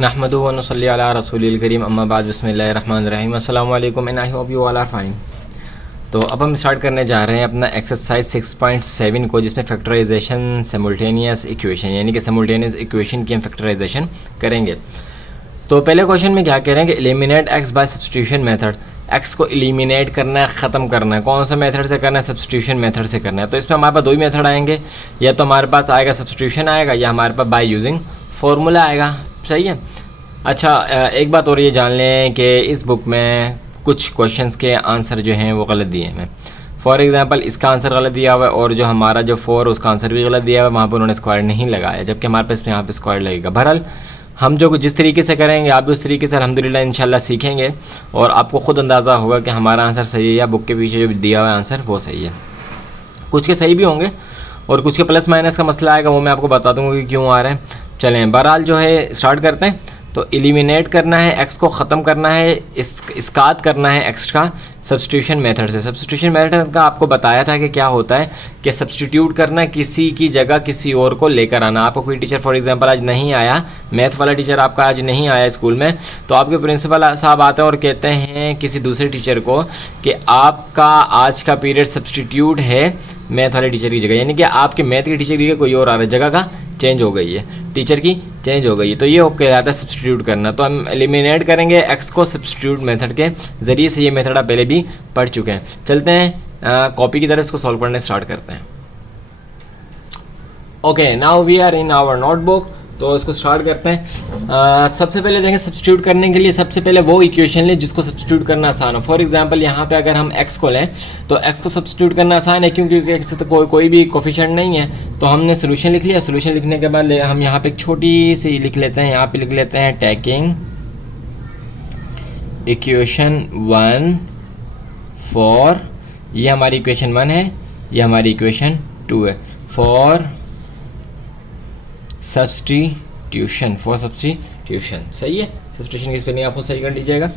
नहमदुहु व नसल्ली अला रसूलिल करीम अम्मा बाद बिस्मिल्लाहिर रहमानिर रहीम अस्सलामु अलैकुम and I hope you all are fine. तो अब हम स्टार्ट करने जा रहे हैं अपना एक्सरसाइज 6.7 को, जिसमें फैक्टराइजेशन सिमुल्टेनियस इक्वेशन यानी कि सिमुल्टेनियस इक्वेशन की हम फैक्टराइजेशन करेंगे। तो पहले क्वेश्चन में क्या करेंगे, eliminate x by substitution method. X को एलिमिनेट करना है, ख़त्म करना है। कौन सा मेथड से करना है? सब्स्टिट्यूशन मेथड से करना है। तो इसमें हमारे पास दो ही मेथड आएंगे, या तो हमारे पास आएगा सब्स्टिट्यूशन आएगा, या हमारे पास बाय यूजिंग फार्मूला आएगा। सही है। अच्छा, एक बात और ये जान लें कि इस बुक में कुछ क्वेश्चंस के आंसर जो हैं वो गलत दिए हैं। फॉर एग्जांपल इसका आंसर गलत दिया हुआ है, और जो हमारा जो 4 उसका आंसर भी गलत दिया हुआ है, वहाँ पर उन्होंने स्क्वायर नहीं लगाया, जबकि हमारे पास यहाँ पे स्क्वायर लगेगा। बहरहाल हम जो जिस तरीके से करेंगे आप भी उस तरीके से अल्हम्दुलिल्लाह इंशाल्लाह सीखेंगे, और आपको ख़ुद अंदाज़ा होगा कि हमारा आंसर सही है या बुक के पीछे जो दिया हुआ है आंसर वो सही है। कुछ के सही भी होंगे और कुछ के प्लस माइनस का मसला आएगा, वो मैं आपको बता दूँगा कि क्यों आ रहे हैं। चलें, बहरहाल जो है स्टार्ट करते हैं। तो एलिमिनेट करना है, एक्स को ख़त्म करना है, इसकात करना है एक्स का सब्स्टिट्यूशन मेथड से। सब्स्टिट्यूशन मेथड का आपको बताया था कि क्या होता है कि सब्स्टिट्यूट करना, किसी की जगह किसी और को लेकर आना। आपको कोई टीचर फॉर एग्जांपल आज नहीं आया, मैथ वाला टीचर आपका आज नहीं आया स्कूल में, तो आपके प्रिंसिपल साहब आते हैं और कहते हैं किसी दूसरे टीचर को कि आपका आज का पीरियड सब्स्टिट्यूट है मैथ वाले टीचर की जगह, यानी कि आपके मैथ के टीचर की जगह कोई और आ रहा है, जगह का चेंज हो गई है, टीचर की चेंज हो गई है। तो ये कहलाता है सब्स्टिट्यूट करना। तो हम एलिमिनेट करेंगे एक्स को सब्स्टिट्यूट मेथड के ज़रिए से। ये मेथड आप पहले भी पढ़ चुके हैं। चलते हैं कॉपी की तरफ, इसको सॉल्व करने स्टार्ट करते हैं। Okay, now we are in our notebook. तो इसको स्टार्ट करते हैं। सबसे पहले देखें, सब्स्टिट्यूट करने के लिए सबसे पहले वो इक्वेशन लें जिसको सब्स्टिट्यूट करना आसान हो। फॉर एग्जांपल यहाँ पे अगर हम x को लें तो x को सब्स्टिट्यूट करना आसान है, क्योंकि x से तो कोई भी कोफिशिएंट नहीं है। तो हमने सोल्यूशन लिख लिया। सोल्यूशन लिखने के बाद हम यहाँ पे एक छोटी सी लिख लेते हैं, यहाँ पे लिख लेते हैं टेकिंग इक्वेशन 1 फॉर, ये हमारी इक्वेशन 1 है, ये हमारी इक्वेशन 2 है, फॉर सब्स्टिट्यूशन, फॉर सब्स्टिट्यूशन। सही है। सब्स्टिट्यूशन की स्पेलिंग आपको सही कर लीजिएगा।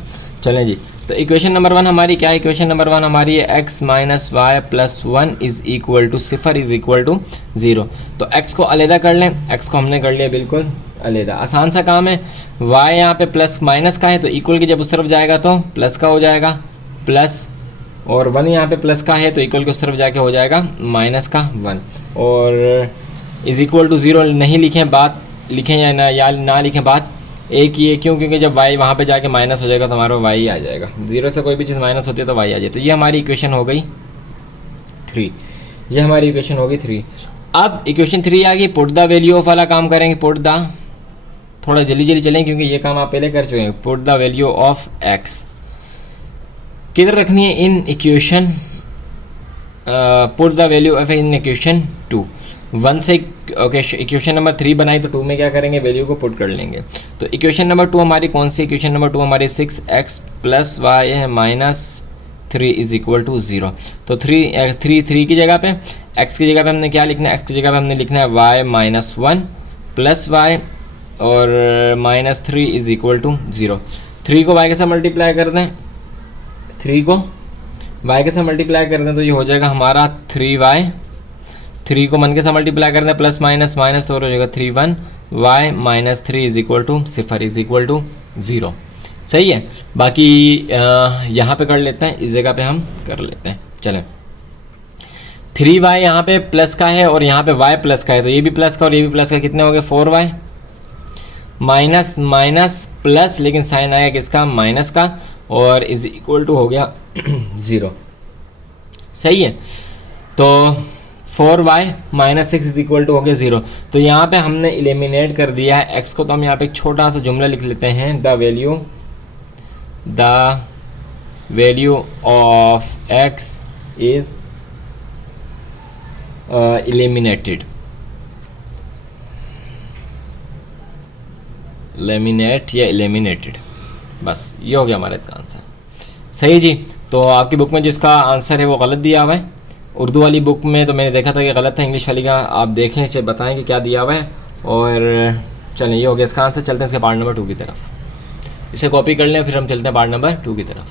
चलें जी, तो इक्वेशन नंबर 1 हमारी क्या है? इक्वेशन नंबर 1 हमारी है x minus y plus 1 is equal to 0 is equal to 0। तो x को अलहदा कर लें। x को हमने कर लिया बिल्कुल अलहदा, आसान सा काम है। y यहाँ पे प्लस माइनस का है, तो इक्वल की जब उस तरफ जाएगा तो प्लस का हो जाएगा, प्लस, और 1 यहाँ पे प्लस का है तो इक्वल की उस तरफ जाके हो जाएगा माइनस का 1। और इज़ इक्वल टू 0 नहीं लिखें, बात लिखें या ना लिखें, बात एक ही है। क्यों? क्योंकि जब y वहाँ पे जाके माइनस हो जाएगा तो हमारा y आ जाएगा। 0 से कोई भी चीज़ माइनस होती है तो y आ जाए। तो ये हमारी इक्वेशन हो गई 3। ये हमारी इक्वेशन होगी 3। अब इक्वेशन 3 आ गई, पुट द वैल्यू ऑफ वाला काम करेंगे। पुट द, थोड़ा जल्दी जल्दी चलें क्योंकि ये काम आप पहले कर चुके हैं। Put the value of x किधर रखनी है? In equation, put the value of in equation 2। 1 से ओके, इक्वेशन नंबर 3 बनाई तो 2 में क्या करेंगे? वैल्यू को पुट कर लेंगे। तो इक्वेशन नंबर 2 हमारी कौन सी? इक्वेशन नंबर 2 हमारी 6x प्लस वाई है माइनस 3 इज़ इक्वल टू 0। तो 3 की जगह पे, x की जगह पे हमने क्या लिखना है? x की जगह पे हमने लिखना है y माइनस 1 प्लस वाई और माइनस 3 इज़ इक्वल टू 0। 3 को y के साथ मल्टीप्लाई कर दें, 3 को y के साथ मल्टीप्लाई कर दें तो ये हो जाएगा हमारा 3y। 3 को 1 के साथ मल्टीप्लाई कर दें, प्लस माइनस माइनस तो हो जाएगा 3 y minus 3 is equal to 0 is equal to 0। सही है। बाकी यहाँ पे कर लेते हैं, इस जगह पे हम कर लेते हैं। चलें, 3y यहाँ पे प्लस का है और यहाँ पे y प्लस का है, तो ये भी प्लस का और ये भी प्लस का, कितने हो गए? 4y माइनस माइनस प्लस, लेकिन साइन आया किसका? माइनस का, और इज़ इक्वल टू हो गया 0। सही है। तो 4y minus 6 is equal to हो गया 0। तो यहाँ पे हमने एलिमिनेट कर दिया है x को। तो हम यहाँ पे एक छोटा सा जुमला लिख लेते हैं, the value of x is eliminated. Laminate या एलिमिनेटेड, बस ये हो गया हमारा इसका आंसर। सही जी। तो आपकी बुक में जिसका आंसर है वो गलत दिया हुआ है। उर्दू वाली बुक में तो मैंने देखा था कि गलत था, इंग्लिश वाली का आप देखें, चाहे बताएं कि क्या दिया हुआ है। और चलें, ये हो गया इसका आंसर। चलते हैं इसके पार्ट नंबर 2 की तरफ। इसे कॉपी कर लें, फिर हम चलते हैं पार्ट नंबर 2 की तरफ।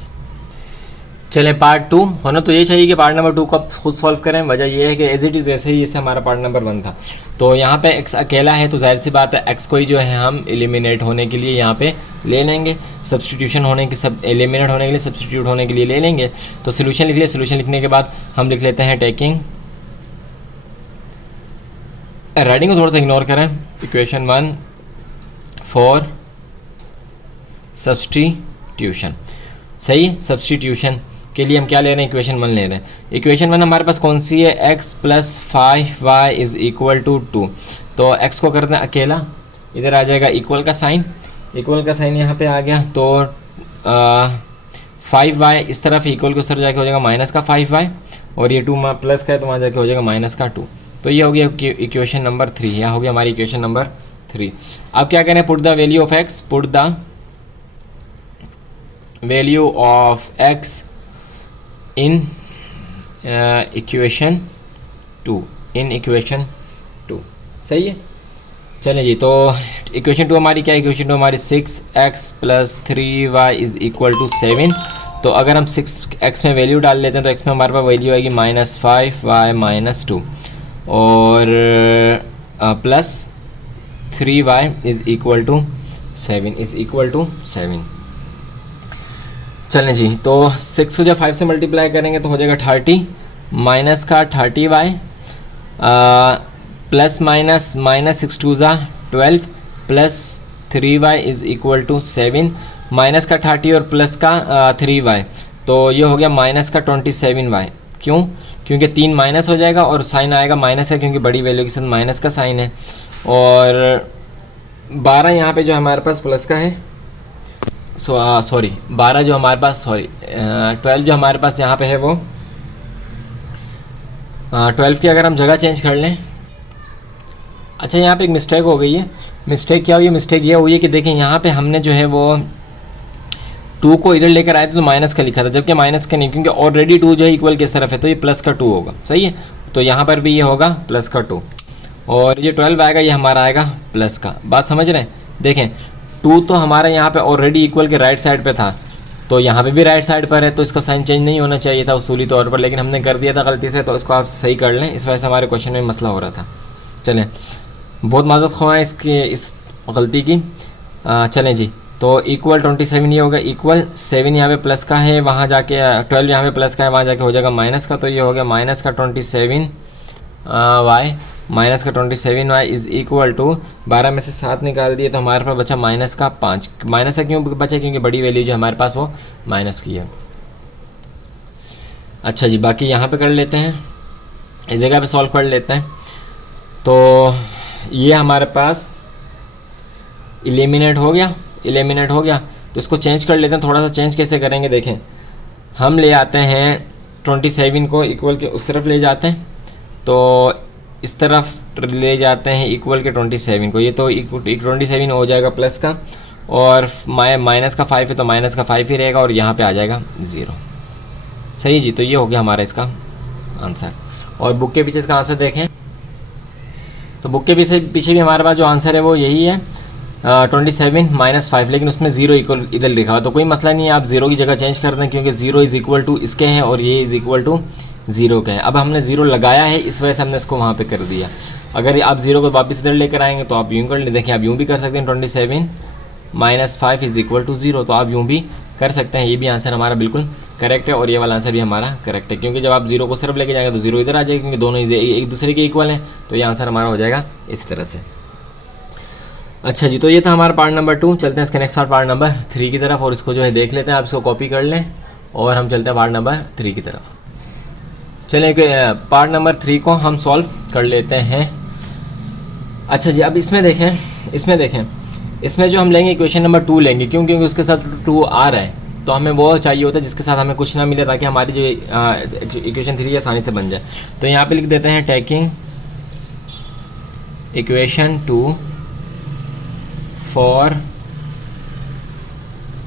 चलें पार्ट 2 होना तो ये चाहिए कि पार्ट नंबर 2 को आप खुद सॉल्व करें। वजह ये है कि एज इट इज़ जैसे ही इससे हमारा पार्ट नंबर 1 था। तो यहाँ पे x अकेला है तो जाहिर सी बात है x को ही जो है हम एलिमिनेट होने के लिए यहाँ पे ले लेंगे, सब्सटीट्यूशन होने की सब एलिमिनेट होने के लिए सब्सटीट्यूट होने के लिए ले लेंगे। तो सोल्यूशन लिख लिया, सोल्यूशन लिखने के बाद हम लिख लेते हैं टेकिंग, राइटिंग को थोड़ा सा इग्नोर करें, इक्वेशन 1 फॉर सब्सटीट्यूशन। सही, सब्सटीट्यूशन के लिए हम क्या ले रहे हैं, इक्वेशन 1 ले रहे हैं। इक्वेशन 1 हमारे पास कौन सी है, x plus 5y is equal to 2। तो x को करते हैं अकेला, इधर आ जाएगा इक्वल का साइन, इक्वल का साइन यहाँ पे आ गया। तो 5y इस तरफ इक्वल के उस तरफ जाके हो जाएगा माइनस का 5y, और ये 2 प्लस का है तो वहाँ जाके हो जाएगा माइनस का 2। तो ये हो गया इक्वेशन नंबर 3, यह हो गया हमारी इक्वेशन नंबर 3। अब क्या करें, put the value of x, put the value of x in equation 2, in equation 2। सही है। चलें जी, तो इक्वेशन 2 हमारी क्या है, इक्वेशन 2 हमारी 6x plus 3y is equal to 7। तो अगर हम 6x में वैल्यू डाल लेते हैं तो x में हमारे पास वैल्यू आएगी -5y माइनस 2, और plus 3y is equal to 7, is equal to 7। चलें जी, तो 6 को जब 5 से मल्टीप्लाई करेंगे तो हो जाएगा 30, माइनस का 30y, प्लस माइनस माइनस 6 2 ज़ा 12, plus 3y is equal to 7, minus का 30 और प्लस का 3y, तो ये हो गया माइनस का 27y। क्यों? क्योंकि 3 माइनस हो जाएगा और साइन आएगा माइनस है, क्योंकि बड़ी वैल्यू के साथ माइनस का साइन है। और 12 यहाँ पे जो हमारे पास प्लस का है, सॉरी 12 जो हमारे पास, सॉरी 12 जो हमारे पास यहाँ पे है वो 12 की अगर हम जगह चेंज कर लें। अच्छा, यहाँ पे एक मिस्टेक हो गई है। मिस्टेक क्या हुई है, मिस्टेक ये हुई है कि देखें यहाँ पे हमने जो है वो 2 को इधर लेकर आए थे तो माइनस का लिखा था, जबकि माइनस का नहीं, क्योंकि ऑलरेडी 2 जो है इक्वल किस तरफ है, तो ये प्लस का 2 होगा। सही है। तो यहाँ पर भी ये होगा प्लस का 2, और ये 12 आएगा, ये हमारा आएगा प्लस का। बात समझ रहे हैं? देखें 2 तो हमारा यहाँ पे ऑलरेडी इक्वल के राइट साइड पे था, तो यहाँ पे भी राइट साइड पर है, तो इसका साइन चेंज नहीं होना चाहिए था उसूली तौर पर, लेकिन हमने कर दिया था गलती से, तो इसको आप सही कर लें। इस वजह से हमारे क्वेश्चन में मसला हो रहा था। चलें, बहुत माजूद ख्वाह इसकी इस गलती की। चलें जी, तो इक्वल 27 ये होगा, इक्वल 7 यहाँ पे प्लस का है, वहाँ जाके 12 यहाँ पे प्लस का है, वहाँ जाके हो जाएगा माइनस का। तो ये हो गया माइनस का 27 y, माइनस का 27y इज़ इक्वल टू 12 में से 7 निकाल दिए तो हमारे पास बचा माइनस का 5। माइनस का क्यों बचा? क्योंकि बड़ी वैल्यू जो हमारे पास वो माइनस की है। अच्छा जी, बाकी यहाँ पे कर लेते हैं, इस जगह पे सॉल्व कर लेते हैं। तो ये हमारे पास एलिमिनेट हो गया, एलिमिनेट हो गया। तो इसको चेंज कर लेते हैं, थोड़ा सा चेंज कैसे करेंगे देखें। हम ले आते हैं 27 को इक्वल के उस तरफ ले जाते हैं, तो इस तरफ ले जाते हैं इक्वल के 27 को, ये तो 27 हो जाएगा प्लस का, और माइनस का 5 है तो माइनस का 5 ही रहेगा, और यहाँ पे आ जाएगा 0। सही जी, तो ये हो गया हमारा इसका आंसर। और बुक के पीछे इसका आंसर देखें, तो बुक के पीछे भी हमारे पास जो आंसर है वो यही है 27 माइनस 5, लेकिन उसमें 0 इक्वल इधर लिखा हुआ, तो कोई मसला नहीं है, आप 0 की जगह चेंज कर दें, क्योंकि 0 इज़ इक्वल टू इसके हैं और ये इज़ इक्वल टू 0 का है। अब हमने 0 लगाया है, इस वजह से हमने इसको वहाँ पे कर दिया। अगर आप 0 को वापस इधर लेकर आएंगे तो आप यूँ कर ले, देखें आप यूँ भी कर सकते हैं 27 माइनस 5 इज़ इक्वल टू 0, तो आप यूँ भी कर सकते हैं। ये भी आंसर हमारा बिल्कुल करेक्ट है, और ये वाला आंसर भी हमारा करेक्ट है, क्योंकि जब आप 0 को सिर्फ लेके जाएंगे तो 0 इधर आ जाएगा, क्योंकि दोनों एक दूसरे के इक्वल हैं, तो ये आंसर हमारा हो जाएगा इस तरह से। अच्छा जी, तो ये था हमारा पार्ट नंबर 2। चलते हैं इसके नेक्स्ट पार्ट नंबर 3 की तरफ, और इसको जो है देख लेते हैं, आप इसको कॉपी कर लें और हम चलते हैं पार्ट नंबर 3 की तरफ। चलिए पार्ट नंबर 3 को हम सॉल्व कर लेते हैं। अच्छा जी, अब इसमें देखें इसमें जो हम लेंगे इक्वेशन नंबर 2 लेंगे, क्यों? क्योंकि उसके साथ 2 आ रहा है, तो हमें वो चाहिए होता है जिसके साथ हमें कुछ ना मिले, ताकि हमारी जो इक्वेशन 3 आसानी से बन जाए। तो यहाँ पे लिख देते हैं taking equation 2 for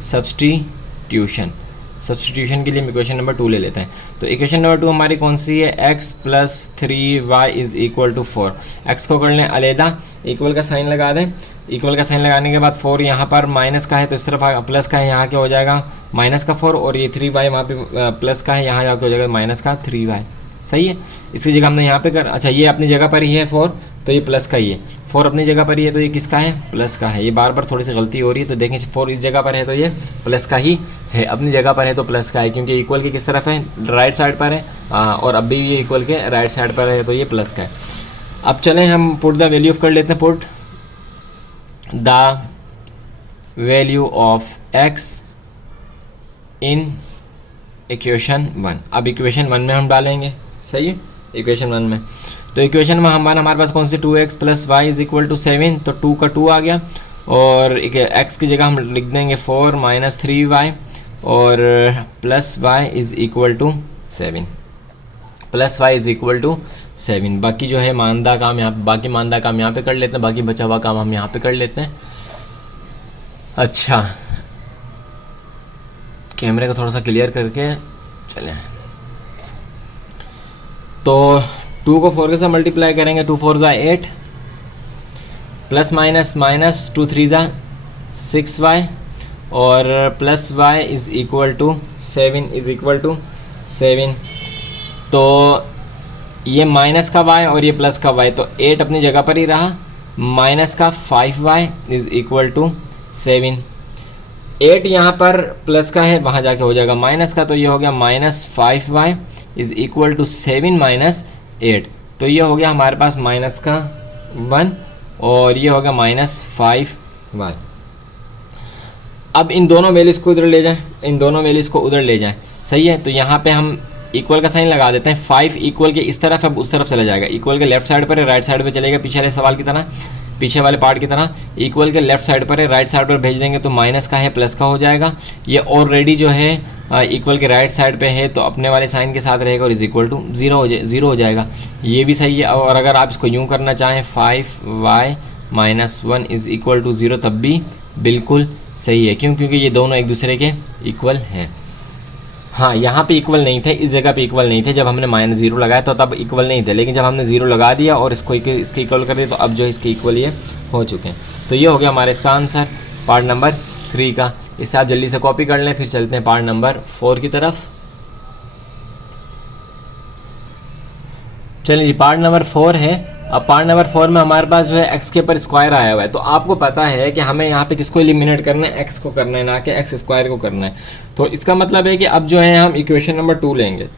substitution. Substitution के लिए हम इक्वेशन नंबर 2 ले लेते हैं। तो इक्वेशन नंबर 2 हमारी कौन सी है, x plus 3y is equal to 4। x को कर लें अलहदा, इक्वल का साइन लगा दें, इक्वल का साइन लगाने के बाद 4 यहाँ पर माइनस का है तो इस तरफ प्लस का है, यहाँ क्या हो जाएगा माइनस का 4 और ये 3y वहाँ पे प्लस का है, यहाँ जाके हो जाएगा माइनस का 3y। सही है, इसकी जगह हमने यहाँ पे कर, अच्छा ये अपनी जगह पर ही है 4 तो ये प्लस का ही है, 4 अपनी जगह पर ही है तो ये किसका है, प्लस का है। ये बार बार थोड़ी सी गलती हो रही है, तो देखें 4 इस जगह पर है तो ये प्लस का ही है, अपनी जगह पर है तो प्लस का है, क्योंकि इक्वल के किस तरफ है, राइट साइड पर है, और अब भी ये इक्वल के राइट साइड पर है तो ये प्लस का है। अब चलें हम पुट द वैल्यू ऑफ कर लेते हैं, put the value of x in equation 1। अब इक्वेशन 1 में हम डालेंगे, सही है, इक्वेशन 1 में, तो इक्वेशन में हमारे पास कौन सी 2x plus y is equal to 7, तो 2 का 2 आ गया, और x की जगह हम लिख देंगे 4 माइनस 3y और plus y is equal to 7, plus y is equal to 7। बाकी जो है मानदा काम यहाँ, बाकी मानदा काम यहाँ पे कर लेते हैं, बाकी बचा हुआ काम हम यहाँ पे कर लेते हैं। अच्छा, कैमरे को थोड़ा सा क्लियर करके चलें, तो 2 को 4 के साथ मल्टीप्लाई करेंगे, 2 4 ज़ा 8 प्लस माइनस माइनस 2 3 ज़ा 6y और plus y is equal to 7 is equal to 7। तो ये माइनस का y और ये प्लस का y, तो 8 अपनी जगह पर ही रहा, माइनस का 5y इज़ इक्वल टू 7। 8 यहाँ पर प्लस का है, वहाँ जाके हो जाएगा माइनस का, तो ये हो गया minus 5y is equal to 7 minus 8, तो ये हो गया हमारे पास माइनस का 1 और ये हो गया माइनस 5y। अब इन दोनों वैल्यूज़ को उधर ले जाएं, इन दोनों वैल्यूज़ को उधर ले जाएं, सही है। तो यहाँ पे हम इक्वल का साइन लगा देते हैं, 5 इक्वल के इस तरफ अब उस तरफ चला जाएगा, इक्वल के लेफ्ट साइड पर है, राइट साइड पर चलेगा, पीछे वाले सवाल की तरह, पीछे वाले पार्ट की तरह, इक्वल के लेफ्ट साइड पर है, राइट साइड पर भेज देंगे तो माइनस का है प्लस का हो जाएगा। ये ऑलरेडी जो है इक्वल के राइट साइड पे है तो अपने वाले साइन के साथ रहेगा और इज इक्वल टू ज़ीरो हो जाएगा, ये भी सही है। और अगर आप इसको यूँ करना चाहें 5y minus 1 is equal to 0, तब भी बिल्कुल सही है, क्यों, क्योंकि ये दोनों एक दूसरे के इक्वल हैं। हाँ, यहाँ पे इक्वल नहीं थे, इस जगह पे इक्वल नहीं थे, जब हमने माइनस 0 लगाया तो तब इक्वल नहीं थे, लेकिन जब हमने 0 लगा दिया और इसको इसके इक्वल कर दिया तो अब जो इसके इक्वल ये हो चुके हैं। तो ये हो गया हमारा इसका आंसर पार्ट नंबर 3 का। इसे आप जल्दी से कॉपी कर लें, फिर चलते हैं पार्ट नंबर 4 की तरफ। चलिए जी, पार्ट नंबर 4 है। अब पार्ट नंबर 4 में हमारे पास जो है एक्स के ऊपर स्क्वायर आया हुआ है, तो आपको पता है कि हमें यहाँ पे किसको एलिमिनेट करना है, एक्स को करना है, ना कि एक्स स्क्वायर को करना है। तो इसका मतलब है कि अब जो है हम इक्वेशन नंबर 2 लेंगे,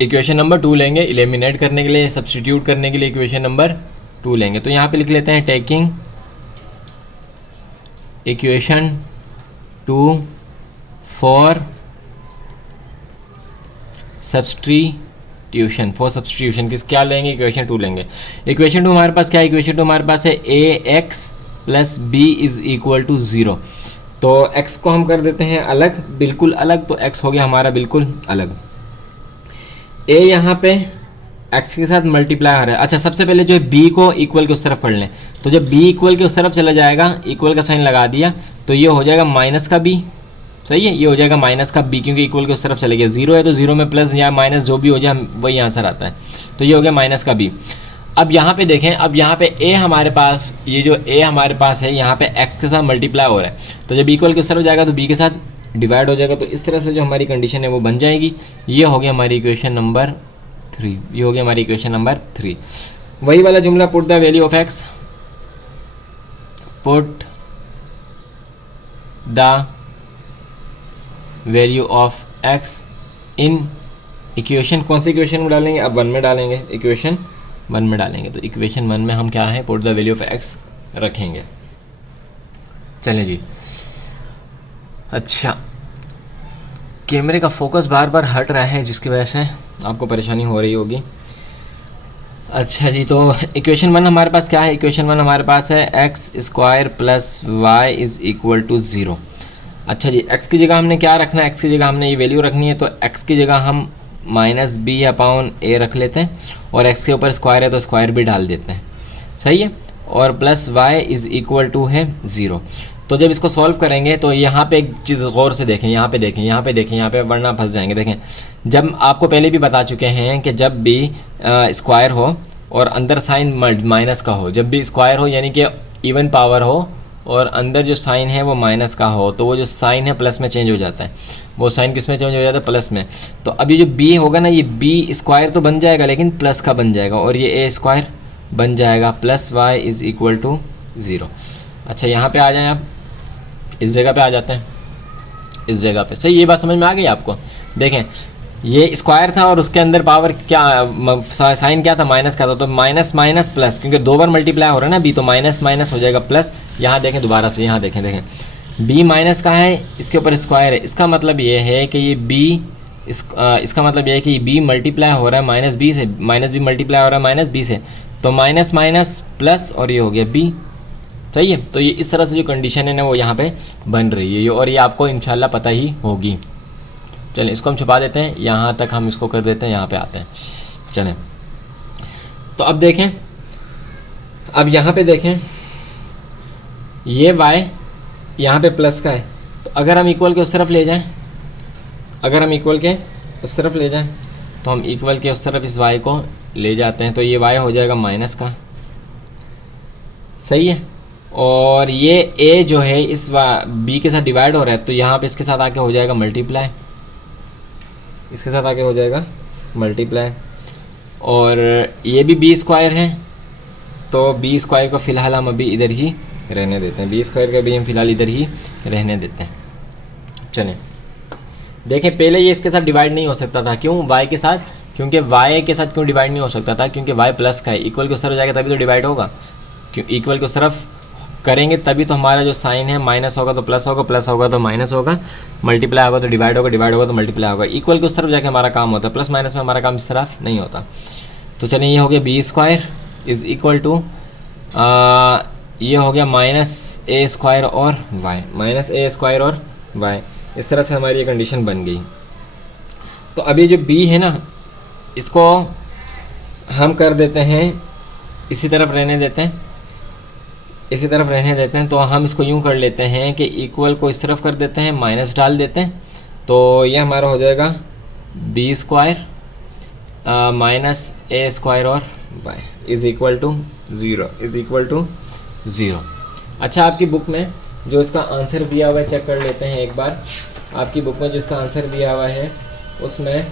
इक्वेशन नंबर 2 लेंगे एलिमिनेट करने के लिए, सब्स्टिट्यूट करने के लिए इक्वेशन नंबर 2 लेंगे। तो यहाँ पे लिख लेते हैं taking equation 2 for substitution, for substitution किस क्या लेंगे, इक्वेशन 2 लेंगे। इक्वेशन 2 हमारे पास क्या है, इक्वेशन 2 हमारे पास है ax plus b is equal to 0। तो x को हम कर देते हैं अलग, बिल्कुल अलग, तो x हो गया हमारा बिल्कुल अलग। a यहाँ पे x के साथ मल्टीप्लाई हो रहा है। अच्छा, सबसे पहले जो है b को इक्वल के उस तरफ पढ़ लें, तो जब b इक्वल के उस तरफ चला जाएगा, इक्वल का साइन लगा दिया, तो ये हो जाएगा माइनस का b, सही है, ये हो जाएगा माइनस का b, क्योंकि इक्वल के उस तरफ चले गया, 0 है तो 0 में प्लस या माइनस जो भी हो जाए वही आंसर आता है, तो ये हो गया माइनस का b। अब यहाँ पे देखें, अब यहाँ पे a हमारे पास, ये जो a हमारे पास है यहाँ पे x के साथ मल्टीप्लाई हो रहा है, तो जब इक्वल के उस तरफ जाएगा तो b के साथ डिवाइड हो जाएगा, तो इस तरह से जो हमारी कंडीशन है वो बन जाएगी। ये हो गया हमारी इक्वेशन नंबर 3, ये हो गया हमारी इक्वेशन नंबर 3। वही वाला जुमला, put the value of x, put the value of x in equation, कौन सी इक्वेशन में डालेंगे, अब 1 में डालेंगे, इक्वेशन 1 में डालेंगे। तो इक्वेशन 1 में हम क्या है, put the value of x रखेंगे। चलें जी। अच्छा, कैमरे का फोकस बार बार हट रहा है, जिसकी वजह से आपको परेशानी हो रही होगी। अच्छा जी, तो इक्वेशन 1 हमारे पास क्या है, इक्वेशन 1 हमारे पास है x square plus y is equal to 0। अच्छा जी, x की जगह हमने क्या रखना है, x की जगह हमने ये वैल्यू रखनी है, तो x की जगह हम माइनस बी अपॉन ए रख लेते हैं, और x के ऊपर स्क्वायर है तो स्क्वायर भी डाल देते हैं, सही है, और plus y is equal to है 0। तो जब इसको सॉल्व करेंगे तो यहाँ पे एक चीज़ गौर से देखें, यहाँ पे देखें, यहाँ पे देखें, यहाँ पे वरना फंस जाएंगे। देखें, जब आपको पहले भी बता चुके हैं कि जब भी स्क्वायर हो और अंदर साइन माइनस का हो, जब भी स्क्वायर हो यानी कि इवन पावर हो और अंदर जो साइन है वो माइनस का हो, तो वो जो साइन है प्लस में चेंज हो जाता है, वो साइन किस में चेंज हो जाता है, प्लस में। तो अभी जो b होगा ना, ये b स्क्वायर तो बन जाएगा लेकिन प्लस का बन जाएगा, और ये a स्क्वायर बन जाएगा plus y is equal to 0। अच्छा यहाँ पे आ जाएं आप, इस जगह पे आ जाते हैं, इस जगह पे। सही, ये बात समझ में आ गई आपको। देखें ये स्क्वायर था और उसके अंदर पावर क्या, साइन क्या था, माइनस का था, तो माइनस माइनस प्लस, क्योंकि 2 बार मल्टीप्लाई हो रहा है ना b, तो माइनस माइनस हो जाएगा प्लस। यहाँ देखें दोबारा से, यहाँ देखें b माइनस का है, इसके ऊपर स्क्वायर है, इसका मतलब ये है कि ये b इसका मतलब ये है कि b मल्टीप्लाई हो रहा है माइनस b से, माइनस b मल्टीप्लाई हो रहा है माइनस b से, तो माइनस माइनस प्लस और ये हो गया b। सही है, तो ये इस तरह से जो कंडीशन है ना वो यहाँ पे बन रही है, और ये आपको इंशाल्लाह पता ही होगी। चलें इसको हम छुपा देते हैं, यहाँ तक हम इसको कर देते हैं, यहाँ पे आते हैं। चलें तो अब देखें, अब यहाँ पे देखें ये y यहाँ पे प्लस का है, तो अगर हम इक्वल के उस तरफ ले जाएं, अगर हम इक्वल के उस तरफ ले जाएं, तो हम इक्वल के उस तरफ इस y को ले जाते हैं, तो ये y हो जाएगा माइनस का। सही है, और ये a जो है इस b के साथ डिवाइड हो रहा है, तो यहाँ पे इसके साथ आके हो जाएगा मल्टीप्लाई, इसके साथ आगे हो जाएगा मल्टीप्लाई, और ये भी b स्क्वायर है, तो b स्क्वायर को फ़िलहाल हम अभी इधर ही रहने देते हैं, b स्क्वायर का भी हम फ़िलहाल इधर ही रहने देते हैं। चलें देखें, पहले ये इसके साथ डिवाइड नहीं हो सकता था, क्यों, y के साथ, क्योंकि y के साथ क्यों डिवाइड नहीं हो सकता था, क्योंकि y प्लस का है, इक्वल के उस तरफ हो जाएगा तभी तो डिवाइड होगा, क्यों इक्वल के उस तरफ करेंगे तभी तो हमारा जो साइन है माइनस होगा तो प्लस होगा, प्लस होगा तो माइनस होगा, मल्टीप्लाई होगा तो डिवाइड होगा, डिवाइड होगा तो मल्टीप्लाई होगा। इक्वल के उस तरफ जाके हमारा काम होता है, प्लस माइनस में हमारा काम इस तरफ नहीं होता। तो चलिए ये हो गया b square is equal to, ये हो गया माइनस a स्क्वायर और y, माइनस a स्क्वायर और y। इस तरह से हमारी ये कंडीशन बन गई। तो अभी जो b है ना, इसको हम कर देते हैं, इसी तरफ रहने देते हैं, इसी तरफ रहने देते हैं। तो हम इसको यूँ कर लेते हैं कि इक्वल को इस तरफ कर देते हैं, माइनस डाल देते हैं, तो ये हमारा हो जाएगा b square minus a square और y is equal to 0, is equal to 0। अच्छा आपकी बुक में जो इसका आंसर दिया हुआ है चेक कर लेते हैं एक बार। आपकी बुक में जो इसका आंसर दिया हुआ है उसमें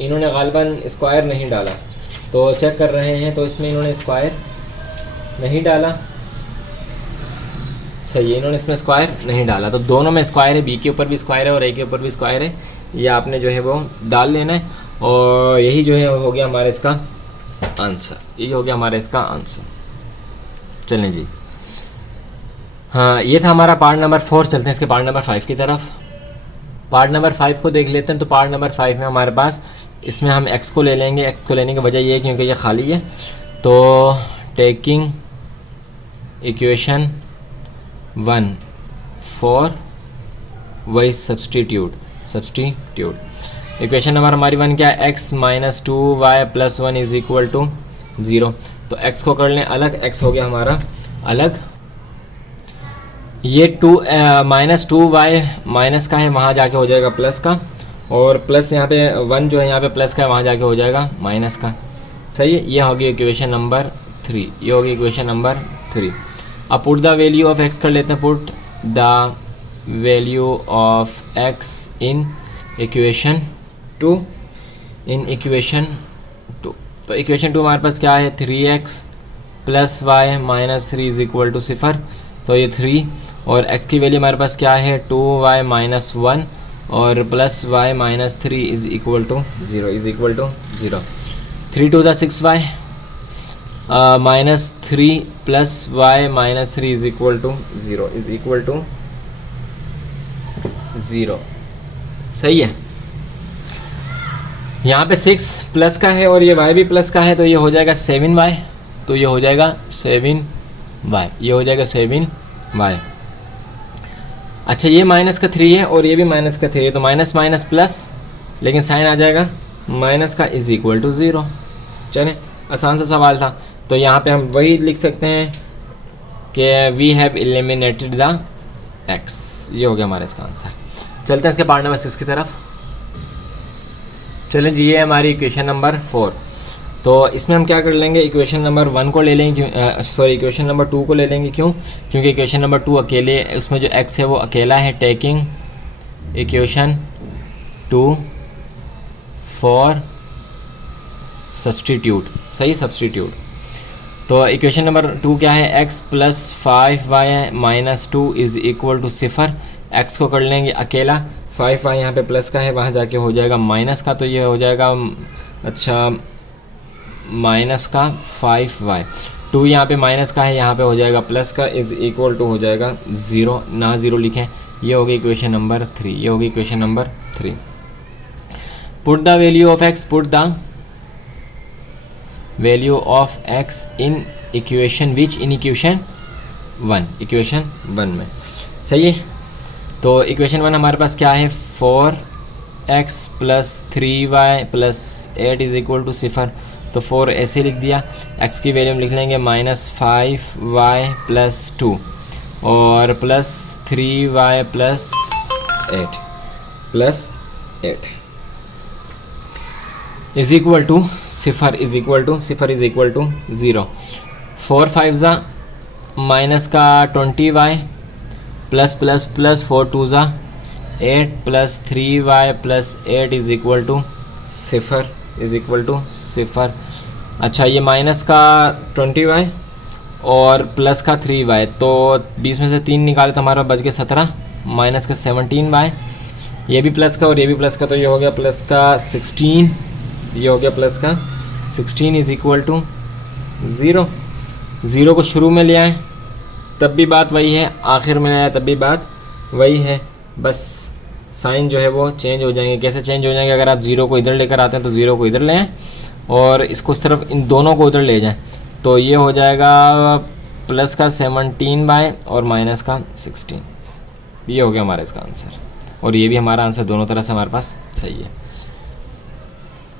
इन्होंने गालिबन स्क्वायर नहीं डाला, तो चेक कर रहे हैं, तो इसमें इन्होंने स्क्वायर नहीं डाला। सही है, इन्होंने इसमें स्क्वायर नहीं डाला, तो दोनों में स्क्वायर है, बी के ऊपर भी स्क्वायर है और ए के ऊपर भी स्क्वायर है, ये आपने जो है वो डाल लेना है, और यही जो है हो गया हमारा इसका आंसर, यही हो गया हमारा इसका आंसर। चलें जी, हाँ ये था हमारा पार्ट नंबर 4। चलते हैं इसके पार्ट नंबर 5 की तरफ। पार्ट नंबर 5 को देख लेते हैं। तो पार्ट नंबर 5 में हमारे पास, इसमें हम x को ले लेंगे। x को लेने की वजह ये है क्योंकि ये खाली है। तो टेकिंग इक्वेशन 1 फॉर वही सब्सटीट्यूट इक्वेशन नंबर हमारी 1 क्या है, x minus 2y plus 1 is equal to 0। तो x को कर लें अलग, x हो गया हमारा अलग। ये माइनस 2y माइनस का है, वहाँ जाके हो जाएगा प्लस का, और प्लस यहाँ पे 1 जो है यहाँ पे प्लस का है, वहाँ जाके हो जाएगा माइनस का। सही है, ये होगी इक्वेशन नंबर 3, ये होगी इक्वेशन नंबर 3। अब put the value of x कर लेते हैं। Put the value of x in equation 2, in equation 2। तो इक्वेशन 2 हमारे पास क्या है, 3x plus y minus 3 is equal to 0। तो ये 3, और x की वैल्यू हमारे पास क्या है, 2y माइनस 1 और plus y minus 3 is equal to 0, is equal to 0। 3 to the 6y minus 3 plus y minus 3 is equal to 0, is equal to 0। सही है, यहाँ पे 6 प्लस का है और ये y भी प्लस का है, तो ये हो जाएगा 7y। तो ये हो जाएगा 7y, ये हो जाएगा 7y। अच्छा ये माइनस का 3 है और ये भी माइनस का 3 है, तो माइनस माइनस प्लस, लेकिन साइन आ जाएगा माइनस का इज़ इक्वल टू 0। चलें, आसान सा सवाल था। तो यहाँ पे हम वही लिख सकते हैं कि we have eliminated the x। ये हो गया हमारा इसका आंसर। चलते हैं इसके पार्ट नंबर 6 की तरफ। चलें जी, ये हमारी इक्वेशन नंबर 4। तो इसमें हम क्या कर लेंगे, इक्वेशन नंबर 1 को ले लेंगे, इक्वेशन नंबर 2 को ले लेंगे। क्यों? क्योंकि इक्वेशन नंबर 2 अकेले, उसमें जो x है वो अकेला है। टेकिंग इक्वेशन 2 फॉर सब्सटीट्यूट, सही, सब्सटीट्यूट। तो इक्वेशन नंबर 2 क्या है, x plus 5y minus 2 is equal to 0। x को कर लेंगे अकेला, 5y यहाँ पे प्लस का है, वहाँ जाके हो जाएगा माइनस का, तो ये हो जाएगा अच्छा माइनस का 5y। 2 यहाँ पे माइनस का है, यहाँ पे हो जाएगा प्लस का, इज़ इक्वल टू हो जाएगा 0, ना 0 लिखें। ये होगी इक्वेशन नंबर 3, ये होगी equation number 3। Put the value of x, put the value of x in equation which, in equation 1, equation 1 में, सही है। तो इक्वेशन 1 हमारे पास क्या है, 4x plus 3y plus 8 is equal to 0। तो 4 ऐसे लिख दिया, x की वैल्यू हम लिख लेंगे माइनस 5y प्लस 2 और plus 3y plus 8 is equal to 0, is equal to 0। 4 5 ज़ा माइनस का 20y प्लस प्लस प्लस 4 2 ज़ा 8 plus 3y plus 8 is equal to 0, is equal to 0। अच्छा, ये माइनस का 20y और प्लस का 3y, तो 20 में से 3 निकाले तो हमारा बच गया 17, माइनस का 17y, ये भी प्लस का और ये भी प्लस का, तो ये हो गया प्लस का 16, ये हो गया प्लस का 16 इज़ इक्वल टू 0। 0 को शुरू में ले आए तब भी बात वही है, आखिर में ले आए तब भी बात वही है, बस साइन जो है वो चेंज हो जाएंगे। कैसे चेंज हो जाएंगे, अगर आप 0 को इधर लेकर आते हैं तो 0 को इधर ले आएँ और इसको इस तरफ, इन दोनों को उधर ले जाएं, तो ये हो जाएगा प्लस का 17y और माइनस का 16। ये हो गया हमारा इसका आंसर, और ये भी हमारा आंसर दोनों तरह से हमारे पास सही है।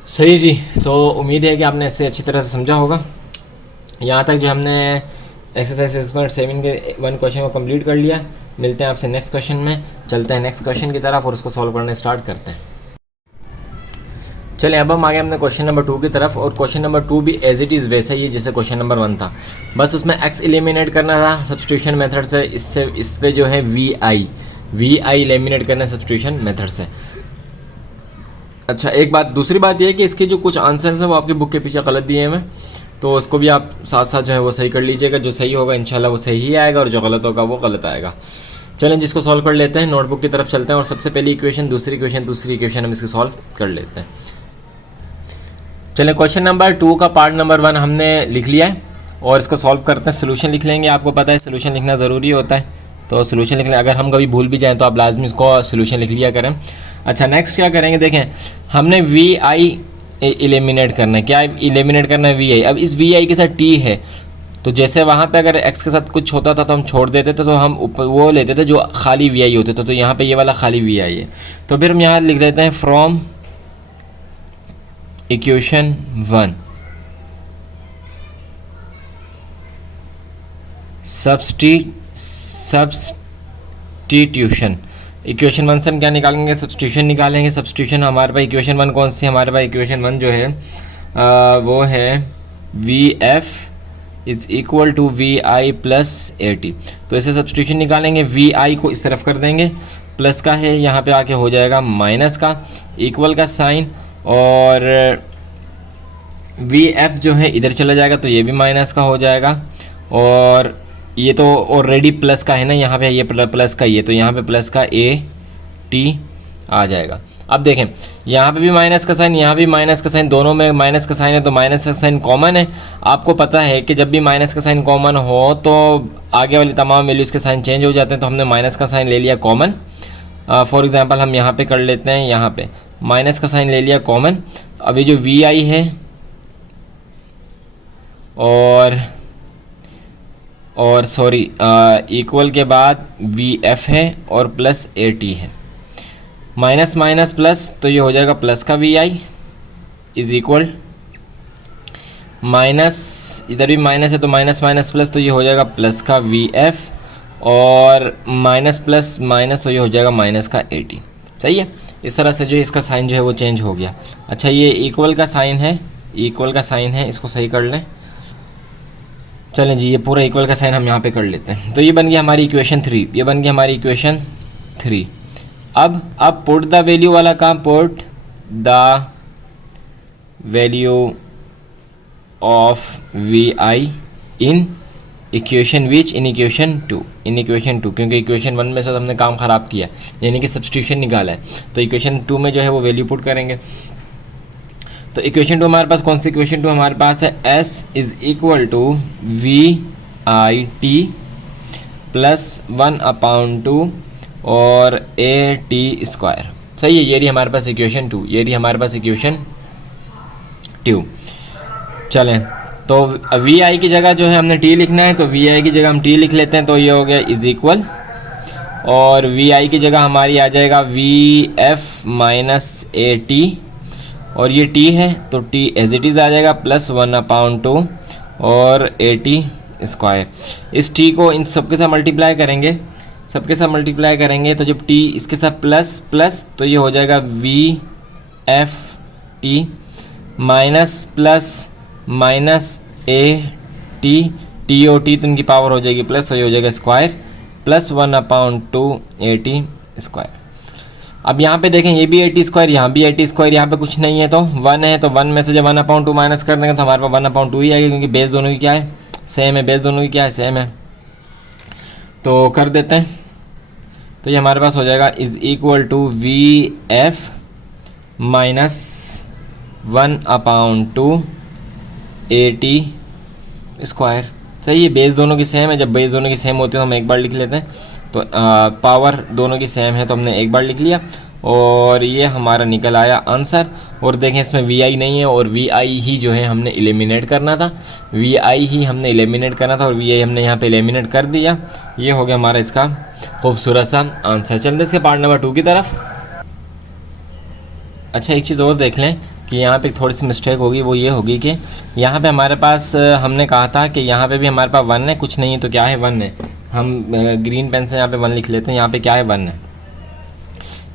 सही जी, तो उम्मीद है कि आपने इससे अच्छी तरह से समझा होगा। यहाँ तक जो हमने एक्सरसाइज 6.7 के 1 क्वेश्चन को कंप्लीट कर लिया। मिलते हैं आपसे नेक्स्ट क्वेश्चन में, चलते हैं नेक्स्ट क्वेश्चन की तरफ और उसको सॉल्व करने स्टार्ट करते हैं। चलिए, अब हम आ गए अपने क्वेश्चन नंबर 2 की तरफ, और क्वेश्चन नंबर 2 भी एज इट इज़ वैसा ही है जैसे क्वेश्चन नंबर 1 था, बस उसमें x एलिमिनेट करना था सब्स्टिट्यूशन मेथड से। इससे इस पे जो है vi एलिमिनेट करना है सब्स्टिट्यूशन मेथड से। अच्छा, एक बात, दूसरी बात यह है कि इसके जो कुछ आंसर्स हैं वो आपकी बुक के पीछे गलत दिए हैं, तो उसको भी आप साथ साथ जो है वो सही कर लीजिएगा। जो सही होगा इंशाल्लाह वो सही ही आएगा और जो गलत होगा वो गलत आएगा। चलें जिसको सॉल्व कर लेते हैं, नोटबुक की तरफ चलते हैं और सबसे पहली इक्वेशन, दूसरी इक्वेशन हम इसको सॉल्व कर लेते हैं। चलें, क्वेश्चन नंबर 2 का पार्ट नंबर 1 हमने लिख लिया है और इसको सॉल्व करते हैं। सोल्यूशन लिख लेंगे, आपको पता है सोल्यूशन लिखना ज़रूरी होता है, तो सोल्यूशन लिख लें। अगर हम कभी भूल भी जाएँ तो आप लाजमी इसको सोल्यूशन लिख लिया करें। अच्छा, नेक्स्ट क्या करेंगे, देखें हमने vi एलिमिनेट करना है। क्या एलिमिनेट करना है, vi। अब इस vi के साथ t है, तो जैसे वहाँ पे अगर x के साथ कुछ होता था तो हम छोड़ देते थे, तो हम वो लेते थे जो खाली vi होते थे, तो यहाँ पे ये वाला खाली vi है। तो फिर हम यहाँ लिख देते हैं फ्रॉम इक्वेशन 1 सब्स्टिट्यूशन। इक्वेशन 1 से हम क्या निकालेंगे, सब्स्टिट्यूशन निकालेंगे। सब्स्टिट्यूशन हमारे पास इक्वेशन 1 कौन सी, हमारे पास इक्वेशन 1 जो है वो है vf is equal to vi plus 80। तो इसे सब्स्टिट्यूशन निकालेंगे, vi को इस तरफ कर देंगे, प्लस का है यहाँ पे आके हो जाएगा माइनस का, इक्वल का साइन, और vf जो है इधर चला जाएगा तो ये भी माइनस का हो जाएगा, और ये तो ऑलरेडी प्लस का है ना, यहाँ पे ये प्लस का ही है, तो यहाँ पे प्लस का t आ जाएगा। अब देखें यहाँ पे भी माइनस का साइन, यहाँ भी माइनस का साइन, दोनों में माइनस का साइन है, तो माइनस का साइन कॉमन है। आपको पता है कि जब भी माइनस का साइन कॉमन हो तो आगे वाली तमाम वैल्यूज़ के साइन चेंज हो जाते हैं, तो हमने माइनस का साइन ले लिया कॉमन। फॉर एग्जांपल हम यहाँ पे कर लेते हैं, यहाँ पे माइनस का साइन ले लिया कॉमन। अभी जो vi है और सॉरी इक्वल के बाद vf है और प्लस 80 है, माइनस माइनस प्लस, तो ये हो जाएगा प्लस का vi इज़ इक्वल माइनस, इधर भी माइनस है तो माइनस माइनस प्लस, तो ये हो जाएगा प्लस का vf, और माइनस प्लस माइनस, तो ये हो जाएगा माइनस का 80। सही है, इस तरह से जो इसका साइन जो है वो चेंज हो गया। अच्छा, ये इक्वल का साइन है, इक्वल का साइन है, इसको सही कर लें। चलें जी, ये पूरा इक्वल का साइन हम यहाँ पे कर लेते हैं। तो ये बन गया हमारी इक्वेशन 3, ये बन गया हमारी इक्वेशन 3। अब पुट द वैल्यू वाला काम, put the value of we i in equation which, in equation 2, in equation 2, क्योंकि इक्वेशन 1 में से तो हमने काम ख़राब किया, यानी कि सब्स्टिट्यूशन निकाला है, तो इक्वेशन 2 में जो है वो वैल्यू पुट करेंगे। तो इक्वेशन 2 हमारे पास कौन सी इक्वेशन 2 हमारे पास है, s is equal to v i t plus 1/2 और ए टी स्क्वायर। सही है, ये रही हमारे पास इक्वेशन 2, ये रही हमारे पास इक्वेशन 2। चलें, तो वी आई की जगह जो है हमने टी लिखना है, तो वी आई की जगह हम टी लिख लेते हैं, तो ये हो गया इज इक्वल, और वी आई की जगह हमारी आ जाएगा v f minus a T, और ये टी है तो टी एज इट इज़ आ जाएगा प्लस 1/2 और ए टी स्क्वायर। इस टी को इन सबके साथ मल्टीप्लाई करेंगे, सबके साथ मल्टीप्लाई करेंगे, तो जब टी इसके साथ प्लस प्लस तो ये हो जाएगा v f t minus plus minus a t, t o t तो इनकी पावर हो जाएगी प्लस, तो ये हो जाएगा square plus 1/2 a t square. अब यहाँ पे देखें, ये भी ए टी स्क्वायर, यहाँ भी ए टी स्क्वायर, यहाँ पे कुछ नहीं है तो 1 है, तो 1 में से जब 1/2 माइनस कर देंगे तो हमारे पास 1/2 ही आएगा, क्योंकि बेस दोनों की क्या है, सेम है, बेस दोनों की क्या है, सेम है। तो कर देते हैं, तो ये हमारे पास हो जाएगा is equal to we f minus 1/2 a t square. सही है, बेस दोनों की सेम है, जब बेस दोनों की सेम होती है तो हम एक बार लिख लेते हैं, तो पावर दोनों की सेम है तो हमने एक बार लिख लिया, और ये हमारा निकल आया आंसर। और देखें इसमें वी आई नहीं है, और वी आई ही जो है हमने एलिमिनेट करना था, वी आई ही हमने एलिमिनेट करना था, और वी आई हमने यहाँ पे एलिमिनेट कर दिया। ये हो गया हमारा इसका खूबसूरत सा आंसर। चलते इसके पार्ट नंबर 2 की तरफ। अच्छा, एक चीज़ और देख लें कि यहाँ पे थोड़ी सी मिस्टेक होगी, वो ये होगी कि यहाँ पे हमारे पास हमने कहा था कि यहाँ पे भी हमारे पास 1 है, कुछ नहीं है, तो क्या है 1 है, हम ग्रीन पेन से यहाँ पे 1 लिख लेते हैं। यहाँ पे क्या है 1 है,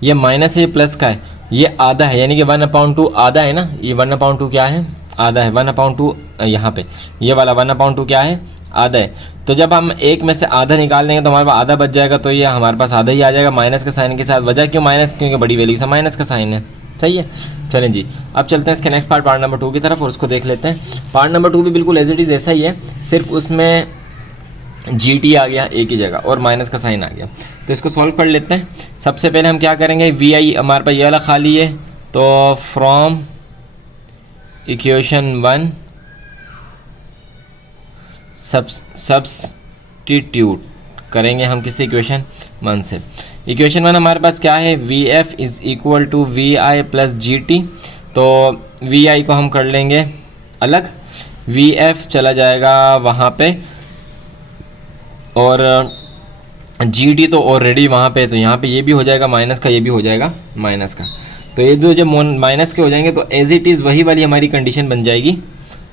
ये माइनस है, ये प्लस का है, ये आधा है, यानी कि 1/2 आधा है ना, ये 1/2 क्या है, आधा है, 1/2 यहाँ पे ये वाला 1/2 क्या है, आधा है। तो जब हम एक में से आधा निकाल देंगे तो हमारे पास आधा बच जाएगा, तो ये हमारे पास आधा ही आ जाएगा माइनस के साइन के साथ। वजह क्यों माइनस, क्योंकि बड़ी वैल्यू से माइनस का साइन है। सही है, चलें जी, अब चलते हैं इसके नेक्स्ट पार्ट नंबर 2 की तरफ, और उसको देख लेते हैं। पार्ट नंबर 2 भी बिल्कुल एज इट इज़ ऐसा ही है, सिर्फ उसमें जी टी आ गया एक ही जगह और माइनस का साइन आ गया। तो इसको सॉल्व कर लेते हैं। सबसे पहले हम क्या करेंगे, वी आई हमारे पास ये वाला खाली है, तो फ्रॉम इक्वेशन 1 सब्स्टिट्यूट करेंगे हम किसी इक्वेशन 1 से। इक्वेशन 1 हमारे पास क्या है, v f is equal to v i plus ji t. तो वी आई को हम कर लेंगे अलग, वी एफ चला जाएगा वहाँ पे, और जी टी तो ऑलरेडी वहाँ पे, तो यहाँ पे ये भी हो जाएगा माइनस का, ये भी हो जाएगा माइनस का। तो ये दो जब माइनस के हो जाएंगे तो एज इट इज़ वही वाली हमारी कंडीशन बन जाएगी।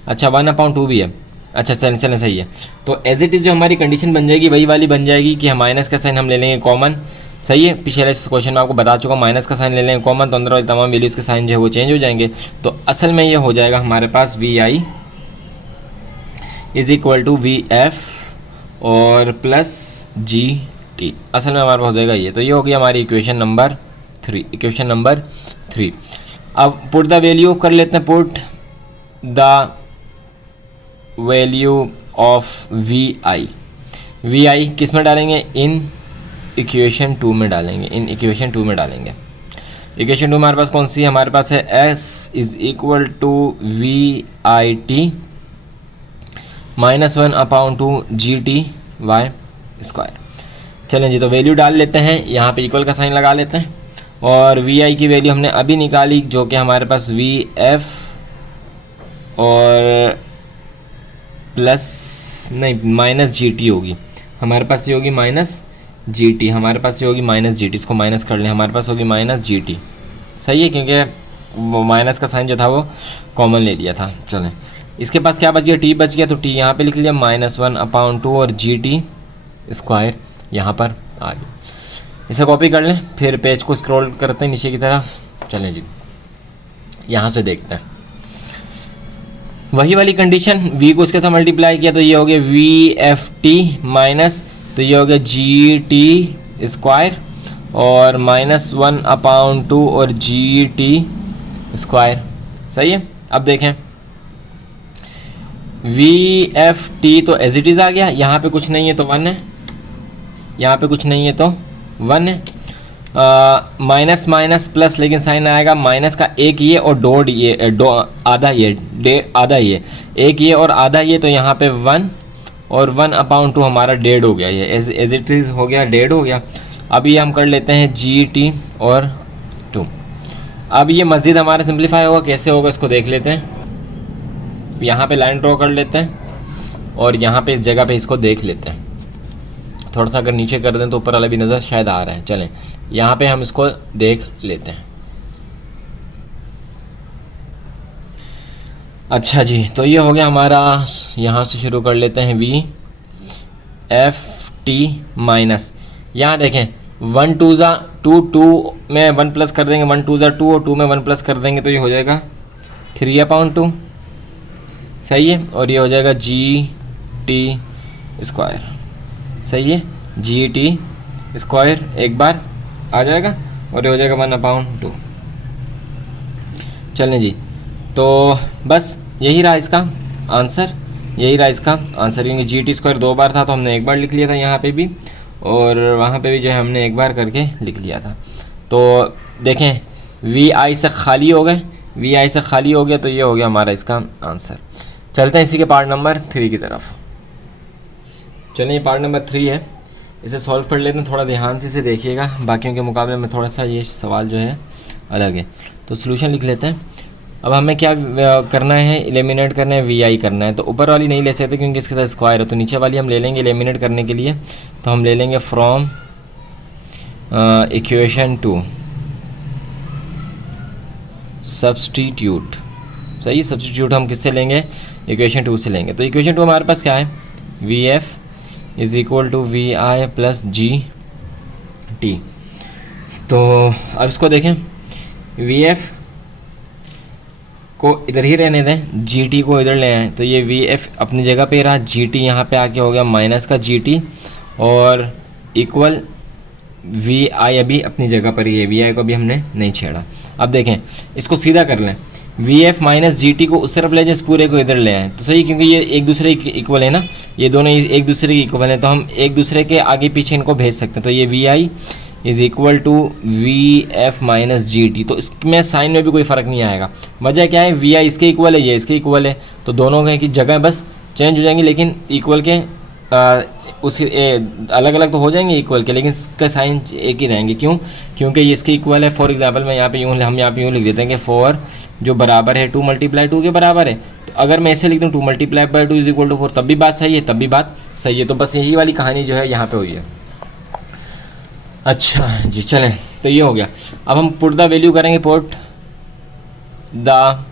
अच्छा, 1/2 भी है, अच्छा चलें चलें, सही है। तो एज इट इज़ जो हमारी कंडीशन बन जाएगी वही वाली बन जाएगी कि हम माइनस का साइन हम ले लेंगे कॉमन। सही है, पिछले क्वेश्चन में आपको बता चुका, माइनस का साइन ले लेंगे कॉमन, तो अंदर वाली तमाम वैल्यूज़ के साइन जो है वो चेंज हो जाएंगे। तो असल में ये हो जाएगा हमारे पास V I is equal to we F और प्लस जी टी, असल में हमारे पास हो जाएगा ये। तो ये हो गया हमारी इक्वेशन नंबर 3, इक्वेशन नंबर 3। अब पुट द वैल्यू कर लेते हैं, put the value of we I, V I किस में डालेंगे, इन इक्वेशन 2 में डालेंगे, इन इक्वेशन 2 में डालेंगे। इक्वेशन 2 हमारे पास कौन सी है, हमारे पास है s is equal to v i t minus 1/2 g t y square. चलें जी, तो वैल्यू डाल लेते हैं, यहाँ पे इक्वल का साइन लगा लेते हैं, और वी आई की वैल्यू हमने अभी निकाली, जो कि हमारे पास वी एफ और प्लस नहीं माइनस जी टी होगी, हमारे पास ये होगी माइनस जी टी, हमारे पास ये होगी माइनस जी टी, इसको माइनस कर लें, हमारे पास होगी माइनस जी टी। सही है, क्योंकि माइनस का साइन जो था वो कॉमन ले लिया था। चलें, इसके पास क्या बच गया, टी बच गया, तो टी यहाँ पे लिख लिया -1/2 और जी टी स्क्वायर यहाँ पर आ गया। इसे कॉपी कर लें, फिर पेज को स्क्रॉल करते हैं नीचे की तरफ। चलें जी, यहाँ से देखते हैं। वही वाली कंडीशन, v को उसके साथ मल्टीप्लाई किया तो ये हो गया VFT माइनस, तो ये हो गया GT स्क्वायर और -1/2 और GT स्क्वायर। सही है। अब देखें VFT तो एज इट इज़ आ गया, यहाँ पे कुछ नहीं है तो 1 है, यहाँ पे कुछ नहीं है तो 1 है। माइनस माइनस प्लस, लेकिन साइन आएगा माइनस का एक ये और डॉट ये आधा ये एक ये और आधा ये, तो यहाँ पे 1 और 1/2 हमारा डेढ़ हो गया, ये एज इट इज़ हो गया, डेढ़ हो गया। अब ये हम कर लेते हैं GT और 2। अब ये मज़ीद हमारा सिंप्लीफाई होगा, कैसे होगा इसको देख लेते हैं। यहाँ पे लाइन ड्रॉ कर लेते हैं और यहाँ पे इस जगह पे इसको देख लेते हैं। थोड़ा सा अगर नीचे कर दें तो ऊपर वाला भी नज़र शायद आ रहा है। चलें यहाँ पे हम इसको देख लेते हैं। अच्छा जी, तो ये हो गया हमारा, यहाँ से शुरू कर लेते हैं VFT माइनस, यहाँ देखें 1 2 ज़ा 2, 2 में 1 प्लस कर देंगे, 1 2 ज़ा 2 और 2 में 1 प्लस कर देंगे तो ये हो जाएगा 3/2। सही है। और ये हो जाएगा GT स्क्वायर। सही है, GT स्क्वायर एक बार आ जाएगा और ये हो जाएगा 1/2। चलें जी, तो बस यही रहा इसका आंसर, क्योंकि GT स्क्वायर 2 बार था तो हमने एक बार लिख लिया था यहाँ पे भी, और वहाँ पे भी जो है हमने एक बार करके लिख लिया था। तो देखें VI से खाली हो गए, तो ये हो गया हमारा इसका आंसर। चलते हैं इसी के पार्ट नंबर 3 की तरफ। चलिए पार्ट नंबर 3 है, इसे सॉल्व कर लेते हैं। थोड़ा ध्यान से इसे देखिएगा, बाकियों के मुकाबले में थोड़ा सा ये सवाल जो है अलग है। तो सॉल्यूशन लिख लेते हैं। अब हमें क्या करना है, एलिमिनेट करना है, VI करना है। तो ऊपर वाली नहीं ले सकते क्योंकि इसके साथ स्क्वायर है, तो नीचे वाली हम ले लेंगे एलिमिनेट करने के लिए। तो हम ले लेंगे फ्रॉम इक्वेशन 2 सब्सटीट्यूट। सही, सब्सटीट्यूट हम किससे लेंगे, इक्वेशन 2 से लेंगे। तो इक्वेशन 2 हमारे पास क्या है, VF = VI + GT। तो अब इसको देखें, VF को इधर ही रहने दें, GT को इधर ले आएँ, तो ये VF अपनी जगह पे रहा, GT यहाँ पे आके हो गया माइनस का GT और इक्वल VI अभी अपनी जगह पर ही है, VI को भी हमने नहीं छेड़ा। अब देखें इसको सीधा कर लें, VF - GT को उस तरफ ले जाए, इस पूरे को इधर ले आएँ तो सही, क्योंकि ये एक दूसरे के इक्वल है ना, ये दोनों एक दूसरे के इक्वल हैं, तो हम एक दूसरे के आगे पीछे इनको भेज सकते हैं। तो ये VI = VF - GT। तो इसमें साइन में भी कोई फ़र्क नहीं आएगा। वजह क्या है, VI इसके इक्वल है, ये इसके इक्वल है, तो दोनों की जगह बस चेंज हो जाएंगी, लेकिन इक्वल के उसके अलग अलग तो हो जाएंगे इक्वल के, लेकिन इसका साइन एक ही रहेंगे। क्यों, क्योंकि ये इसके इक्वल है। फॉर एग्जांपल मैं यहाँ पे हम यहाँ पे यूँ लिख देते हैं कि 4 जो बराबर है 2 × 2 के बराबर है। तो अगर मैं ऐसे लिख दूँ 2 × 2 = 4, तब भी बात सही है, तो बस यही वाली कहानी जो है यहाँ पे हुई है। अच्छा जी, चलें, तो ये हो गया। अब हम पुट द वैल्यू करेंगे, put the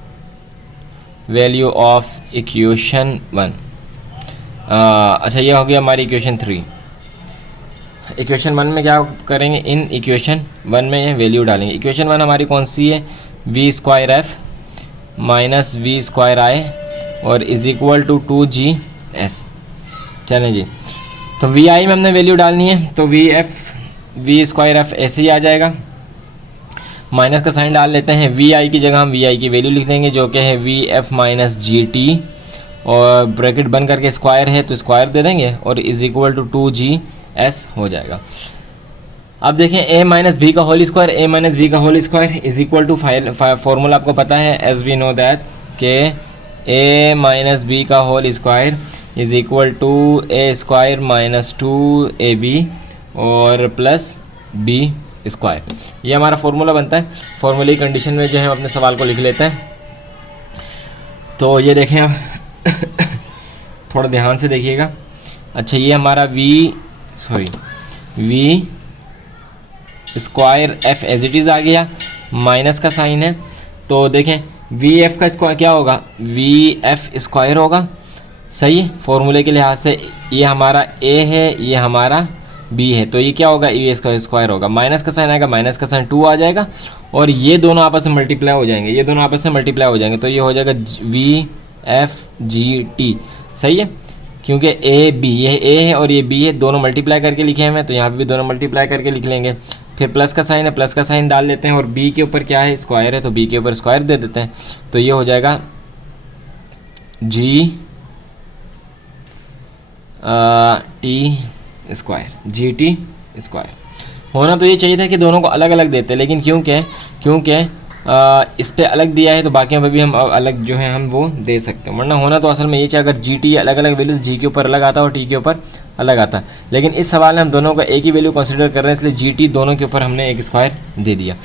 value of equation 1। अच्छा, ये हो गया हमारी इक्वेशन 3। इक्वेशन 1 में क्या करेंगे, इन इक्वेशन 1 में वैल्यू डालेंगे। इक्वेशन 1 हमारी कौन सी है, V²F - V²I और = 2GS। चलें जी, तो VI में हमने वैल्यू डालनी है, तो V²F ऐसे ही आ जाएगा, माइनस का साइन डाल लेते हैं। VI की जगह हम VI की वैल्यू लिख देंगे जो कि है VF - GT और ब्रैकेट बंद करके स्क्वायर है तो स्क्वायर दे देंगे और = 2GS हो जाएगा। अब देखें A - B का होल स्क्वायर, = फार्मूला आपको पता है, एज वी नो दैट के A - B का होल स्क्वायर = A² - 2AB और प्लस B²। ये हमारा फार्मूला बनता है। फार्मूले की कंडीशन में जो है हम अपने सवाल को लिख लेते हैं। तो ये देखें आप थोड़ा ध्यान से देखिएगा। अच्छा, ये हमारा V²F एज इट इज़ आ गया, माइनस का साइन है। तो देखें VF का स्क्वायर क्या होगा, VF² होगा। सही, फार्मूले के लिहाज से ये हमारा A है, ये हमारा B है, तो ये क्या होगा, ये इसका स्क्वायर होगा। माइनस का साइन आएगा, माइनस का साइन 2 आ जाएगा और ये दोनों आपस में मल्टीप्लाई हो जाएंगे, तो ये हो जाएगा FGT, सही है, क्योंकि ए बी, ये ए है और ये बी है, दोनों मल्टीप्लाई करके लिखे हैं, तो यहाँ पे भी दोनों मल्टीप्लाई करके लिख लेंगे। फिर प्लस का साइन है, प्लस का साइन डाल देते हैं, और बी के ऊपर क्या है, स्क्वायर है, तो बी के ऊपर स्क्वायर दे देते हैं, तो ये हो जाएगा GT स्क्वायर, GT स्क्वायर। होना तो ये चाहिए था कि दोनों को अलग अलग देते, लेकिन क्योंकि इस पे अलग दिया है तो बाकियों पे भी हम अलग जो है हम वो दे सकते हैं, वरना होना तो असल में ये चाहिए अगर GT अलग अलग वैल्यू G के ऊपर अलग आता और T के ऊपर अलग आता, लेकिन इस सवाल में हम दोनों का एक ही वैल्यू कंसिडर कर रहे हैं, इसलिए GT दोनों के ऊपर हमने एक स्क्वायर दे दिया।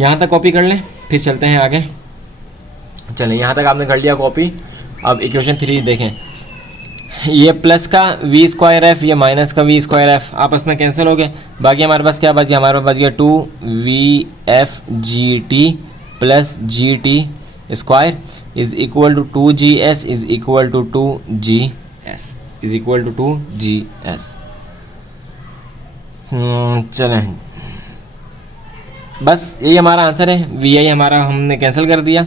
यहाँ तक कॉपी कर लें, फिर चलते हैं आगे। चलें, यहाँ तक आपने कर लिया कॉपी। अब इक्वेशन 3 देखें, ये प्लस का वी स्क्वायर एफ, ये माइनस का वी स्क्वायर एफ आपस में कैंसिल हो गए, बाकी हमारे पास क्या बच गया, हमारे पास बच गया 2VFGT plus GT square is equal to 2GS is equal to 2GS is equal to 2GS। चलें, बस यही हमारा आंसर है, VI हमारा हमने कैंसिल कर दिया,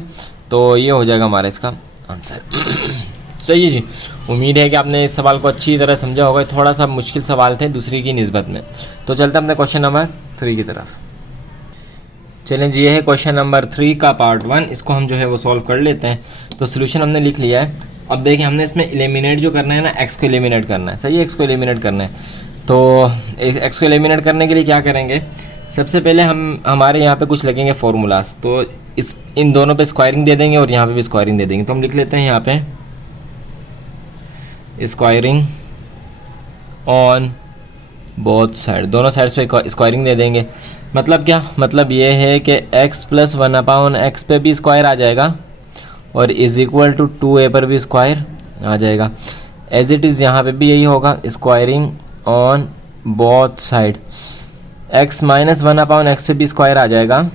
तो ये हो जाएगा हमारा इसका आंसर। सही है जी, उम्मीद है कि आपने इस सवाल को अच्छी तरह समझा होगा। थोड़ा सा मुश्किल सवाल थे दूसरी की निस्बत में। तो चलते हैं अपने क्वेश्चन नंबर 3 की तरफ। चलें जी, ये है क्वेश्चन नंबर 3 का पार्ट 1, इसको हम जो है वो सॉल्व कर लेते हैं। तो सोल्यूशन हमने लिख लिया है। अब देखिए, हमने इसमें एलिमिनेट जो करना है ना, एक्स को एलिमिनेट करना है, सही है, एक्स को एलिमिनेट करना है। तो एक्स को एलिमिनेट करने के लिए क्या करेंगे, सबसे पहले हम हमारे यहाँ पे कुछ लगेंगे फार्मूलाज, तो इन दोनों पे स्क्वायरिंग दे देंगे और यहाँ पे भी स्क्वायरिंग दे देंगे। तो हम लिख लेते हैं यहाँ पे स्क्वायरिंग ऑन बोथ साइड, दोनों साइड्स पे स्क्वायरिंग दे देंगे। मतलब क्या, मतलब ये है कि x प्लस 1/x पे भी स्क्वायर आ जाएगा और इज इक्वल टू 2a पर भी स्क्वायर आ जाएगा। एज इट इज़ यहाँ पे भी यही होगा, squaring on both side, x minus 1/x पे भी स्क्वायर आ जाएगा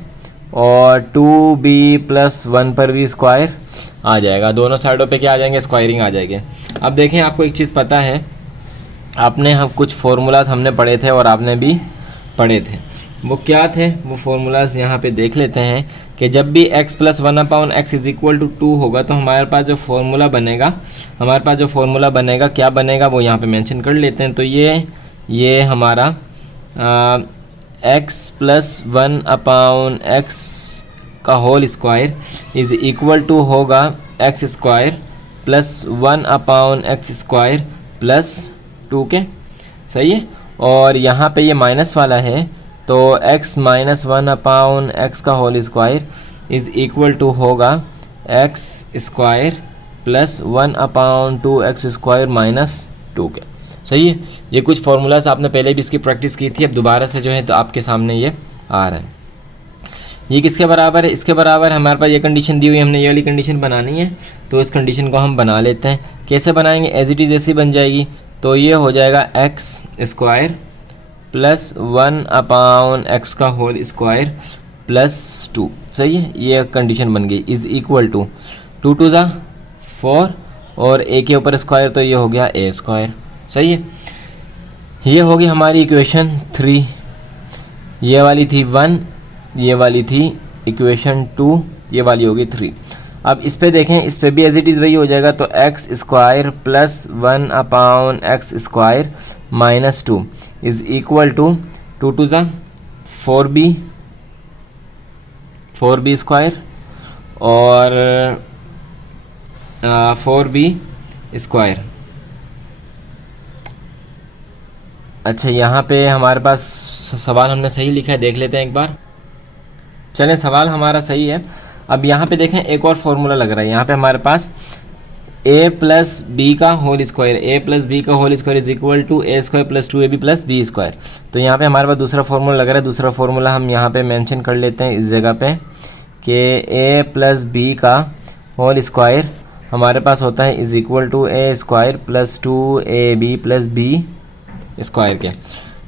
और 2b प्लस 1 पर भी स्क्वायर आ जाएगा। दोनों साइडों पे क्या आ जाएंगे, स्क्वायरिंग आ जाएंगे। अब देखें, आपको एक चीज़ पता है, आपने हम कुछ फार्मूलाज हमने पढ़े थे और आपने भी पढ़े थे, वो क्या थे, वो फार्मूलाज यहाँ पे देख लेते हैं कि जब भी x plus 1/x is equal to 2 होगा तो हमारे पास जो फार्मूला बनेगा, क्या बनेगा वो यहाँ पे मेंशन कर लेते हैं। तो ये हमारा x प्लस 1/x का whole square is equal to होगा x square plus 1/x square plus 2 के, सही है। और यहाँ पे ये माइनस वाला है, तो x माइनस 1/x का whole square is equal to होगा x square plus 1/2x square minus 2 के, सही है। ये कुछ फार्मूलाज आपने पहले भी इसकी प्रैक्टिस की थी, अब दोबारा से जो है तो आपके सामने ये आ रहा है। ये किसके बराबर है, इसके बराबर हमारे पास ये कंडीशन दी हुई है, हमने ये वाली कंडीशन बनानी है, तो इस कंडीशन को हम बना लेते हैं। कैसे बनाएंगे, एज इट इज़ ऐसी बन जाएगी, तो ये हो जाएगा x स्क्वायर प्लस 1/x का होल स्क्वायर प्लस 2, सही है। ये कंडीशन बन गई, इज़ इक्वल टू 2 2 ज़ा 4 और a के ऊपर स्क्वायर, तो ये हो गया a स्क्वायर, सही है। ये होगी हमारी इक्वेशन 3, ये वाली थी 1, ये वाली थी इक्वेशन 2, ये वाली होगी 3। अब इस पे देखें, इस पे भी एज इट इज़ वही हो जाएगा, तो x square plus 1/x square minus 2 is equal to 2 2 ज़ा 4b स्क्वायर और 4b स्क्वायर। अच्छा, यहाँ पे हमारे पास सवाल हमने सही लिखा है, देख लेते हैं एक बार। चलें, सवाल हमारा सही है। अब यहाँ पे देखें, एक और फार्मूला लग रहा है, यहाँ पे हमारे पास a प्लस बी का whole square is equal to a square plus 2ab plus b square. तो यहाँ पे हमारे पास दूसरा फार्मूला लग रहा है, दूसरा फार्मूला हम यहाँ पे मेंशन कर लेते हैं इस जगह पे कि a प्लस बी का होल स्क्वायर हमारे पास होता है is equal to a square plus 2ab plus b square के।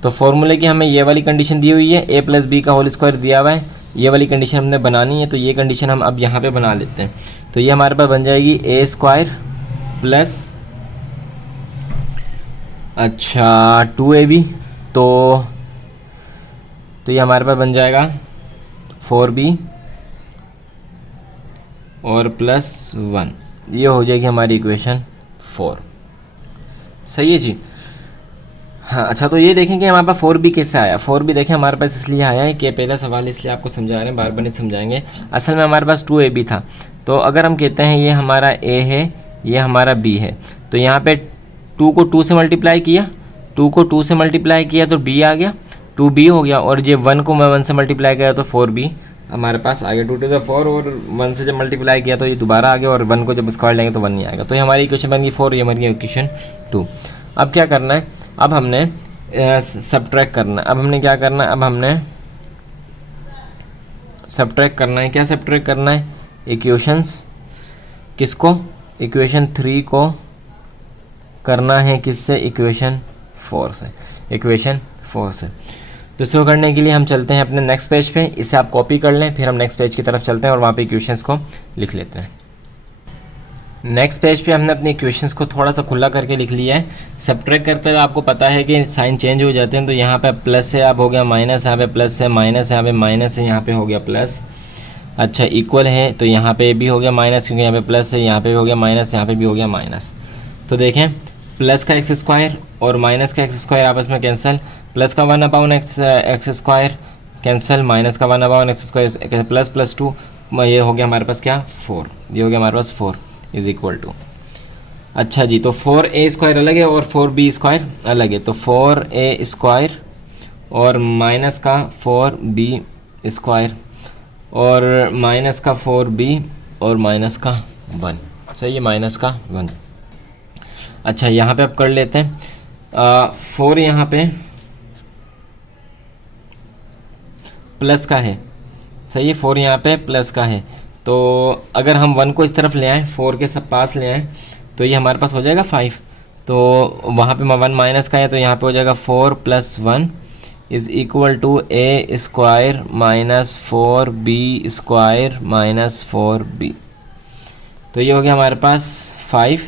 तो फार्मूले की हमें ये वाली कंडीशन दी हुई है, a प्लस बी का होल स्क्वायर दिया हुआ है, ये वाली कंडीशन हमने बनानी है, तो ये कंडीशन हम अब यहाँ पे बना लेते हैं। तो ये हमारे पास बन जाएगी a स्क्वायर प्लस 2ab, तो ये हमारे पास बन जाएगा 4b और प्लस 1, ये हो जाएगी हमारी इक्वेशन 4। सही है जी। हाँ अच्छा, तो ये देखें कि हमारे पास 4b कैसे आया। 4b देखें हमारे पास इसलिए आया है कि पहला सवाल इसलिए आपको समझा रहे हैं, बार बार नहीं समझाएंगे। असल में हमारे पास 2ab था, तो अगर हम कहते हैं ये हमारा a है, ये हमारा b है, तो यहाँ पे 2 को 2 से मल्टीप्लाई किया, 2 को 2 से मल्टीप्लाई किया तो b आ गया, 2b हो गया, और ये 1 को मैं 1 से मल्टीप्लाई किया तो 4b हमारे पास आ गया। 2 to the 4 और 1 से जब मल्टीप्लाई किया तो ये दोबारा आ गया, और 1 को जब स्क्वायर लेंगे तो 1 नहीं आएगा। तो ये हमारी इक्वेशन बन गई 4, ये हमारी इक्वेशन 2। अब क्या करना है, अब हमने सब्ट्रैक्ट करना है। अब हमने क्या करना है, अब हमने सब्ट्रैक्ट करना है। क्या सब्ट्रैक्ट करना है, इक्वेशंस किसको, इक्वेशन 3 को करना है किससे, इक्वेशन 4 से, इक्वेशन 4 से। तो इसको करने के लिए हम चलते हैं अपने नेक्स्ट पेज पे, इसे आप कॉपी कर लें, फिर हम नेक्स्ट पेज की तरफ चलते हैं और वहाँ पे इक्वेशंस को लिख लेते हैं। नेक्स्ट पेज पे हमने अपने इक्वेशंस को थोड़ा सा खुला करके लिख लिया है। सब्ट्रैक्ट करते हुए आपको पता है कि साइन चेंज हो जाते हैं, तो यहाँ पे प्लस है, अब हो गया माइनस, यहाँ पे प्लस है, माइनस है, यहाँ पे माइनस है, यहाँ पे हो गया प्लस। अच्छा इक्वल है, तो यहाँ पे भी हो गया माइनस, क्योंकि यहाँ पे प्लस है, यहाँ पे भी हो गया माइनस, यहाँ पे भी हो गया माइनस। तो देखें प्लस का एक्स स्क्वायर और माइनस का एक्स स्क्वायर आपस में कैंसिल, प्लस का 1/x स्क्वायर कैंसिल, माइनस का 1/x स्क्वायर प्लस प्लस 2, ये हो गया हमारे पास क्या 4, ये हो गया हमारे पास 4 इज़ इक्वल टू। अच्छा जी, तो 4a स्क्वायर अलग है और 4b स्क्वायर अलग है, तो 4a स्क्वायर और माइनस का 4b स्क्वायर और माइनस का 4b और माइनस का 1, सही है, माइनस का 1। अच्छा यहाँ पे अब कर लेते हैं 4 यहाँ पे प्लस का है, सही है, 4 यहाँ पे प्लस का है, तो अगर हम 1 को इस तरफ ले आएँ, 4 के सब पास ले आएँ, तो ये हमारे पास हो जाएगा 5। तो वहाँ पे 1 माइनस का है, तो यहाँ पे हो जाएगा 4 + 1 is equal to a square minus 4b square minus 4b। तो ये हो गया हमारे पास 5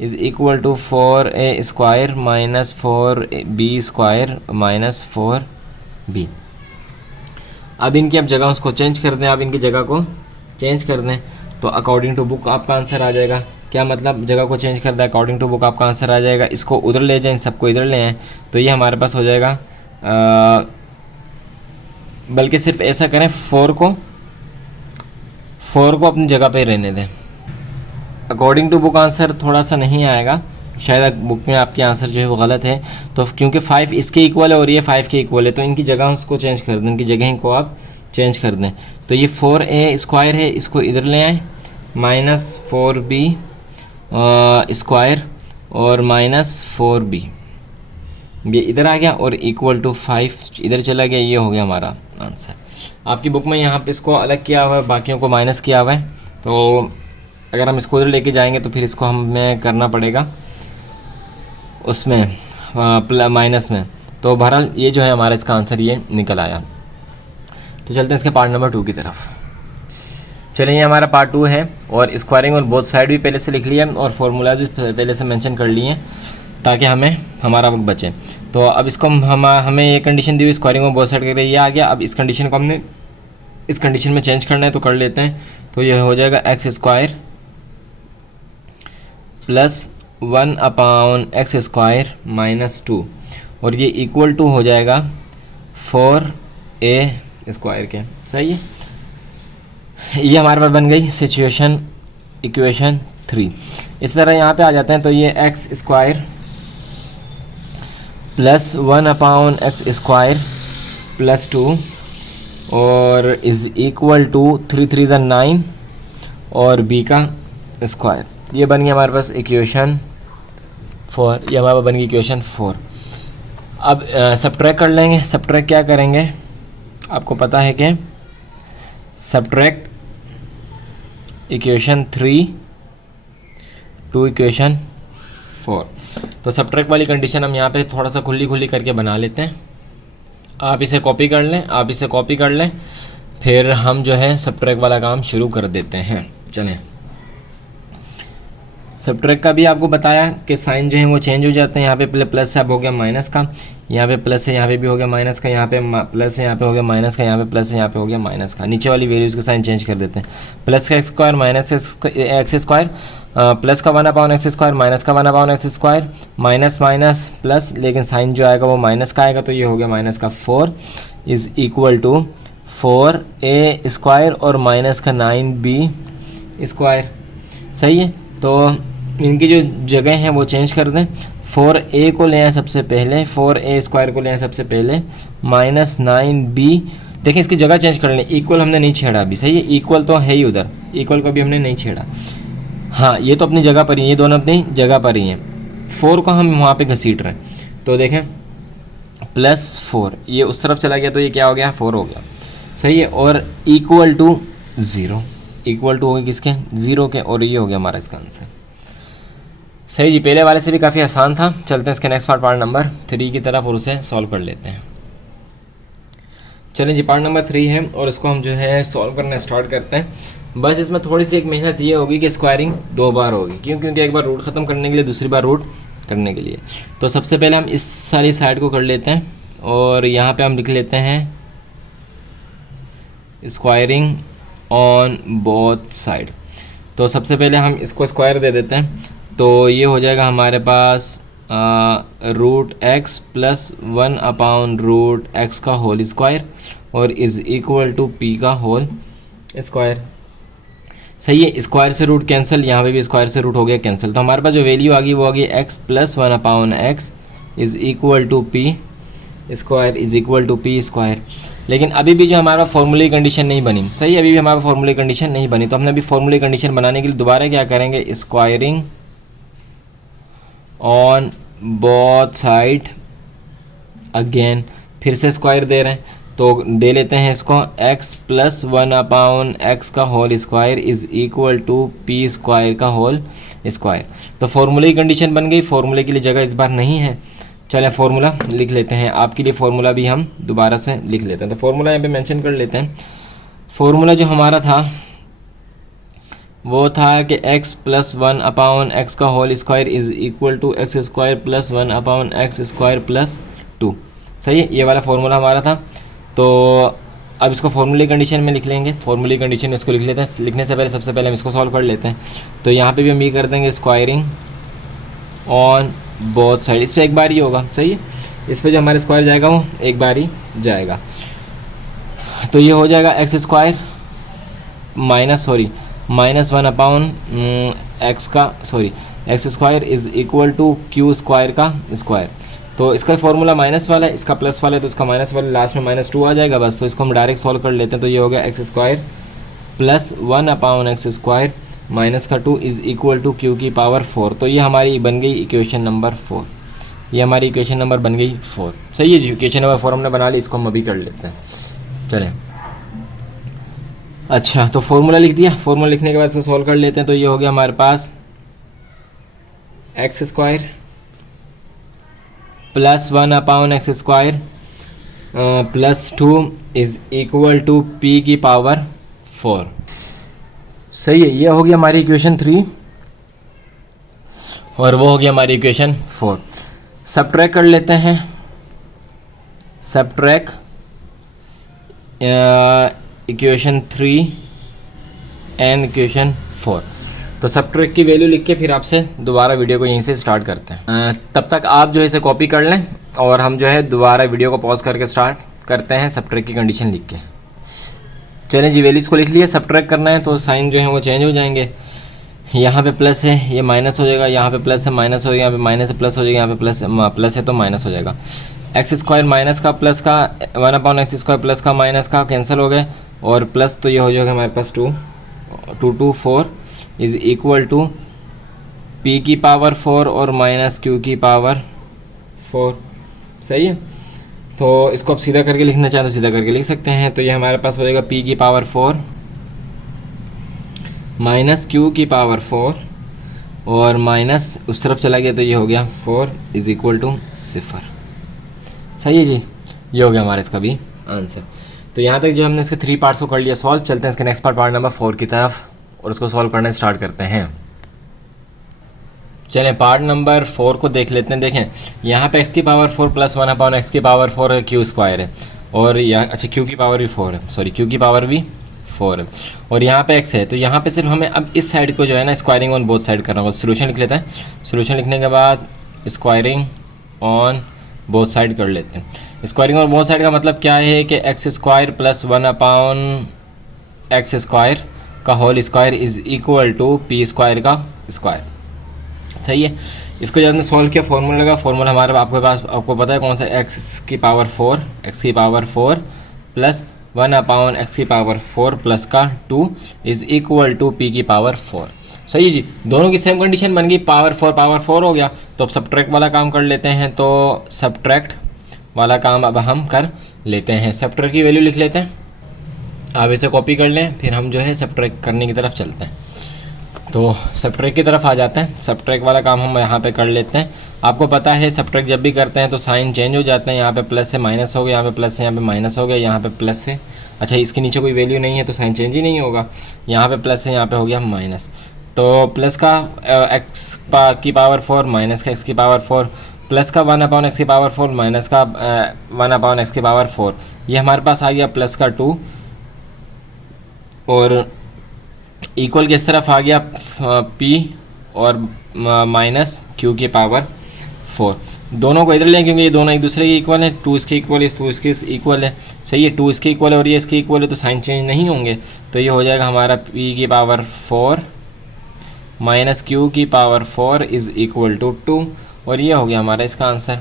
is equal to 4a square minus 4b square minus 4b। अब इनकी अब जगह उसको चेंज कर दें, आप इनकी जगह को चेंज कर दें, तो अकॉर्डिंग टू बुक आपका आंसर आ जाएगा। क्या मतलब जगह को चेंज कर दें, अकॉर्डिंग टू बुक आपका आंसर आ जाएगा। इसको उधर ले जाएं, सबको इधर ले आएँ, तो ये हमारे पास हो जाएगा, बल्कि सिर्फ ऐसा करें 4 को अपनी जगह पे रहने दें। अकॉर्डिंग टू बुक आंसर थोड़ा सा नहीं आएगा, शायद बुक में आपके आंसर जो है वो गलत है, तो क्योंकि 5 इसके इक्वल है और ये 5 के इक्वल है, तो इनकी जगह उसको चेंज कर दें, इनकी जगह को आप चेंज कर दें। तो ये 4a स्क्वायर है, इसको इधर ले आएँ, माइनस 4b स्क्वायर और माइनस 4b, ये इधर आ गया, और इक्वल टू 5 इधर चला गया, ये हो गया हमारा आंसर। आपकी बुक में यहाँ पे इसको अलग किया हुआ है, बाकियों को माइनस किया हुआ है, तो अगर हम इसको उधर लेके जाएंगे तो फिर इसको हमें करना पड़ेगा उसमें माइनस में। तो बहरहाल ये जो है हमारा इसका आंसर ये निकल आया। तो चलते हैं इसके पार्ट नंबर 2 की तरफ। चलिए, ये हमारा पार्ट 2 है, और स्क्वायरिंग और बोथ साइड भी पहले से लिख लिया और फार्मूला भी पहले से मेंशन कर लिए ताकि हमें हमारा वक्त बचे। तो अब इसको हमें ये कंडीशन दी हुई स्क्वायरिंग और बोथ साइड करके ये आ गया। अब इस कंडीशन को हमने इस कंडीशन में चेंज करना है, तो कर लेते हैं। तो ये हो जाएगा x square plus 1/x square minus 2, और ये इक्वल टू हो जाएगा 4a स्क्वायर के, सही है। ये हमारे पास बन गई सिचुएशन इक्वेशन 3। इस तरह यहाँ पे आ जाते हैं, तो ये x square plus 1/x square plus 2 और इज़ इक्वल टू 3 3 = 9 और b का स्क्वायर। ये बन गया हमारे पास इक्वेशन 4, ये हमारे पास बन गई इक्वेशन 4। अब सब्ट्रैक्ट कर लेंगे। सब्ट्रैक्ट क्या करेंगे, आपको पता है कि सब्ट्रैक्ट इक्वेशन 3 टू इक्वेशन 4। तो सब्ट्रैक्ट वाली कंडीशन हम यहाँ पे थोड़ा सा खुली करके बना लेते हैं। आप इसे कॉपी कर लें, फिर हम जो है सब्ट्रैक्ट वाला काम शुरू कर देते हैं। चलें, सब्ट्रैक्ट का भी आपको बताया कि साइन जो है वो चेंज हो जाते हैं। यहाँ पे प्लस अब हो गया माइनस का, यहाँ पे प्लस है, यहाँ पे भी हो गया माइनस का, यहाँ पे प्लस है, यहाँ पे हो गया माइनस का, यहाँ पे प्लस है, यहाँ पे हो गया माइनस का। नीचे वाली वैल्यूज़ के साइन चेंज कर देते हैं। प्लस का x square minus x square, plus का 1/x स्क्वायर माइनस का 1/x square, minus minus plus, लेकिन साइन जो आएगा वो माइनस का आएगा, तो ये हो गया माइनस का 4 is equal to 4a square और माइनस का 9b स्क्वायर। सही है, तो इनकी जो जगह हैं वो चेंज कर दें। 4a को ले आए सबसे पहले, 4a स्क्वायर को ले आए सबसे पहले, माइनस 9b, देखें इसकी जगह चेंज कर लें। इक्वल हमने नहीं छेड़ा अभी, सही है, इक्वल तो है ही उधर, इक्वल को भी हमने नहीं छेड़ा। हाँ, ये तो अपनी जगह पर ही, ये दोनों अपनी जगह पर ही हैं। 4 को हम वहाँ पे घसीट रहे हैं, तो देखें +4, ये उस तरफ चला गया तो ये क्या हो गया, 4 हो गया। सही है, और इक्वल टू 0, इक्वल टू हो गया किसके, 0 के, और ये हो गया हमारा इसका आंसर। सही जी, पहले वाले से भी काफ़ी आसान था। चलते हैं इसके नेक्स्ट पार्ट नंबर 3 की तरफ और उसे सॉल्व कर लेते हैं। चलें जी, पार्ट नंबर 3 है और इसको हम जो है सॉल्व करना स्टार्ट करते हैं। बस इसमें थोड़ी सी एक मेहनत ये होगी कि स्क्वायरिंग 2 बार होगी, क्यों, क्योंकि एक बार रूट ख़त्म करने के लिए, दूसरी बार रूट करने के लिए। तो सबसे पहले हम इस सारी साइड को कर लेते हैं और यहाँ पे हम लिख लेते हैं स्क्वायरिंग ऑन बोथ साइड। तो सबसे पहले हम इसको स्क्वायर दे देते हैं, तो ये हो जाएगा हमारे पास √x + 1/√x का होल स्क्वायर और इज़ इक्वल टू p का होल स्क्वायर। सही है, स्क्वायर से रूट कैंसिल, यहाँ पे भी स्क्वायर से रूट हो गया कैंसिल, तो हमारे पास जो वैल्यू आ गई वो आ गई x + 1/x is equal to p square is equal to p square. लेकिन अभी भी जो हमारा फॉर्मूले कंडीशन नहीं बनी, सही है, अभी भी हमारा फॉर्मूले कंडीशन नहीं बनी, तो हमने अभी फॉर्मूले कंडीशन बनाने के लिए दोबारा क्या करेंगे, squaring on both side again, फिर से स्क्वायर दे रहे हैं तो दे लेते हैं इसको x + 1/x का whole square is equal to p square का होल स्क्वायर। तो फॉर्मूले की कंडीशन बन गई, फॉर्मूले के लिए जगह इस बार नहीं है। चलें फार्मूला लिख लेते हैं, आपके लिए फार्मूला भी हम दोबारा से लिख लेते हैं। तो फार्मूला यहाँ पे मेंशन कर लेते हैं। फार्मूला जो हमारा था वो था कि x + 1/x का whole square is equal to x square + 1/x square + 2। सही है, ये वाला फार्मूला हमारा था। तो अब इसको फार्मूले कंडीशन में लिख लेंगे, फार्मूले कंडीशन में इसको लिख लेते हैं। लिखने से पहले सबसे पहले हम इसको सॉल्व कर लेते हैं। तो यहाँ पे भी हम ये कर देंगे स्क्वायरिंग ऑन बोथ साइड, इस पर एक बार ही होगा, सही है, इस पर जो हमारे स्क्वायर जाएगा वो एक बार ही जाएगा। तो ये हो जाएगा x square x square is equal to q square का स्क्वायर। तो इसका फार्मूला माइनस वाला है, इसका प्लस वाला है, तो इसका माइनस वाला लास्ट में -2 आ जाएगा बस। तो इसको हम डायरेक्ट सॉल्व कर लेते हैं। तो ये हो गया x square + 1/x square minus का 2 इज़ इक्वल टू q की पावर 4। तो ये हमारी बन गई इक्वेशन नंबर 4, ये हमारी इक्वेशन नंबर बन गई 4। सही है जी, इक्वेशन नंबर 4 हमने बना ली, इसको हम अभी कर लेते हैं। चलें, अच्छा, तो फार्मूला लिख दिया, फार्मूला लिखने के बाद इसको सॉल्व कर लेते हैं। तो ये हो गया हमारे पास x square + 1/x square + 2 is equal to p की पावर 4। सही है, ये हो गया हमारी इक्वेशन 3 और वो हो गया हमारी इक्वेशन 4। सब्ट्रैक्ट कर लेते हैं, सब्ट्रैक्ट इक्वेशन 3 एंड इक्वेशन 4। तो सब्ट्रैक्ट की वैल्यू लिख के फिर आपसे दोबारा वीडियो को यहीं से स्टार्ट करते हैं। तब तक आप जो है इसे कॉपी कर लें और हम जो है दोबारा वीडियो को पॉज करके स्टार्ट करते हैं सब्ट्रैक्ट की कंडीशन लिख के। चलें जी, वैल्यूज़ को लिख लिया, सब्ट्रैक्ट करना है तो साइन जो है वो चेंज हो जाएंगे। यहाँ पे प्लस है, ये माइनस हो जाएगा, यहाँ पे प्लस है माइनस हो जाएगा, यहाँ पे माइनस है प्लस हो जाएगा, यहाँ पे प्लस है तो माइनस हो जाएगा। एक्स स्क्वायर माइनस का प्लस का 1/x स्क्वायर प्लस का माइनस का कैंसिल हो गए और प्लस, तो ये हो जाएगा हमारे पास 2 4 इज़ इक्वल टू p की पावर 4 और माइनस q की पावर 4। सही है, तो इसको आप सीधा करके लिखना चाहें तो सीधा करके लिख सकते हैं। तो ये हमारे पास हो जाएगा p की पावर 4 माइनस q की पावर 4 और माइनस उस तरफ चला गया तो ये हो गया 4 इज़ इक्वल टू 0। सही है जी, ये हो गया हमारा इसका भी आंसर। तो यहाँ तक जो हमने इसके 3 पार्ट्स को कर लिया सॉल्व। चलते हैं इसके नेक्स्ट पार्ट नंबर 4 की तरफ और उसको सॉल्व करना स्टार्ट करते हैं। चलें पार्ट नंबर 4 को देख लेते हैं। देखें यहाँ पे x की पावर 4 प्लस 1 अपॉन x की पावर 4 क्यू स्क्वायर है, और यहाँ अच्छा q की पावर भी 4 है, सॉरी q की पावर भी 4 है, और यहाँ पे x है। तो यहाँ पे सिर्फ हमें अब इस साइड को जो है ना स्क्वायरिंग ऑन बोथ साइड करना होगा। सोल्यूशन लिख लेते हैं। सोल्यूशन लिखने के बाद स्क्वायरिंग ऑन बोथ साइड कर लेते हैं। स्क्वायरिंग ऑन बोथ साइड का मतलब क्या है कि X square plus 1 upon x square का whole square is equal to P square का स्क्वायर। सही है। इसको जब हमने सॉल्व किया फॉर्मूला लगा, फॉर्मूला हमारे आपको पता है कौन सा, एक्स की पावर 4 प्लस 1 अपॉन एक्स की पावर 4 प्लस का 2 इज़ इक्वल टू पी की पावर 4। सही है जी। दोनों की सेम कंडीशन बन गई, पावर 4 हो गया। तो अब सब्ट्रैक्ट वाला काम कर लेते हैं। तो सब्ट्रैक्ट वाला काम अब हम कर लेते हैं। सब्ट्रैक्ट की वैल्यू लिख लेते हैं, आप इसे कॉपी कर लें, फिर हम जो है सब्ट्रैक्ट करने की तरफ चलते हैं। तो सब्ट्रैक्ट की तरफ आ जाते हैं। सब्ट्रैक्ट वाला काम हम यहाँ पे कर लेते हैं। आपको पता है सब्ट्रैक्ट जब भी करते हैं तो साइन चेंज हो जाते हैं। यहाँ पे प्लस से माइनस हो गया, यहाँ पे प्लस से यहाँ पे माइनस हो गया, यहाँ पे प्लस से, अच्छा इसके नीचे कोई वैल्यू नहीं है तो साइन चेंज ही नहीं होगा। यहाँ पे प्लस से यहाँ पे हो गया माइनस। तो प्लस का एक्स की पावर 4 माइनस का एक्स की पावर 4 प्लस का 1 अपॉन एक्स की पावर 4 माइनस का 1 अपॉन एक्स की पावर 4, ये हमारे पास आ गया प्लस का 2, और इक्वल किस तरफ आ गया p और माइनस q की पावर 4। दोनों को इधर लें क्योंकि ये दोनों एक दूसरे के इक्वल है। 2 इसके इक्वल है, 2 इसके इक्वल है। सही है, 2 इसके इक्वल है और ये इसके इक्वल है, तो साइन चेंज नहीं होंगे। तो ये हो जाएगा हमारा p की पावर 4 माइनस q की पावर 4 इज़ इक्वल टू 2, और ये हो गया हमारा इसका आंसर।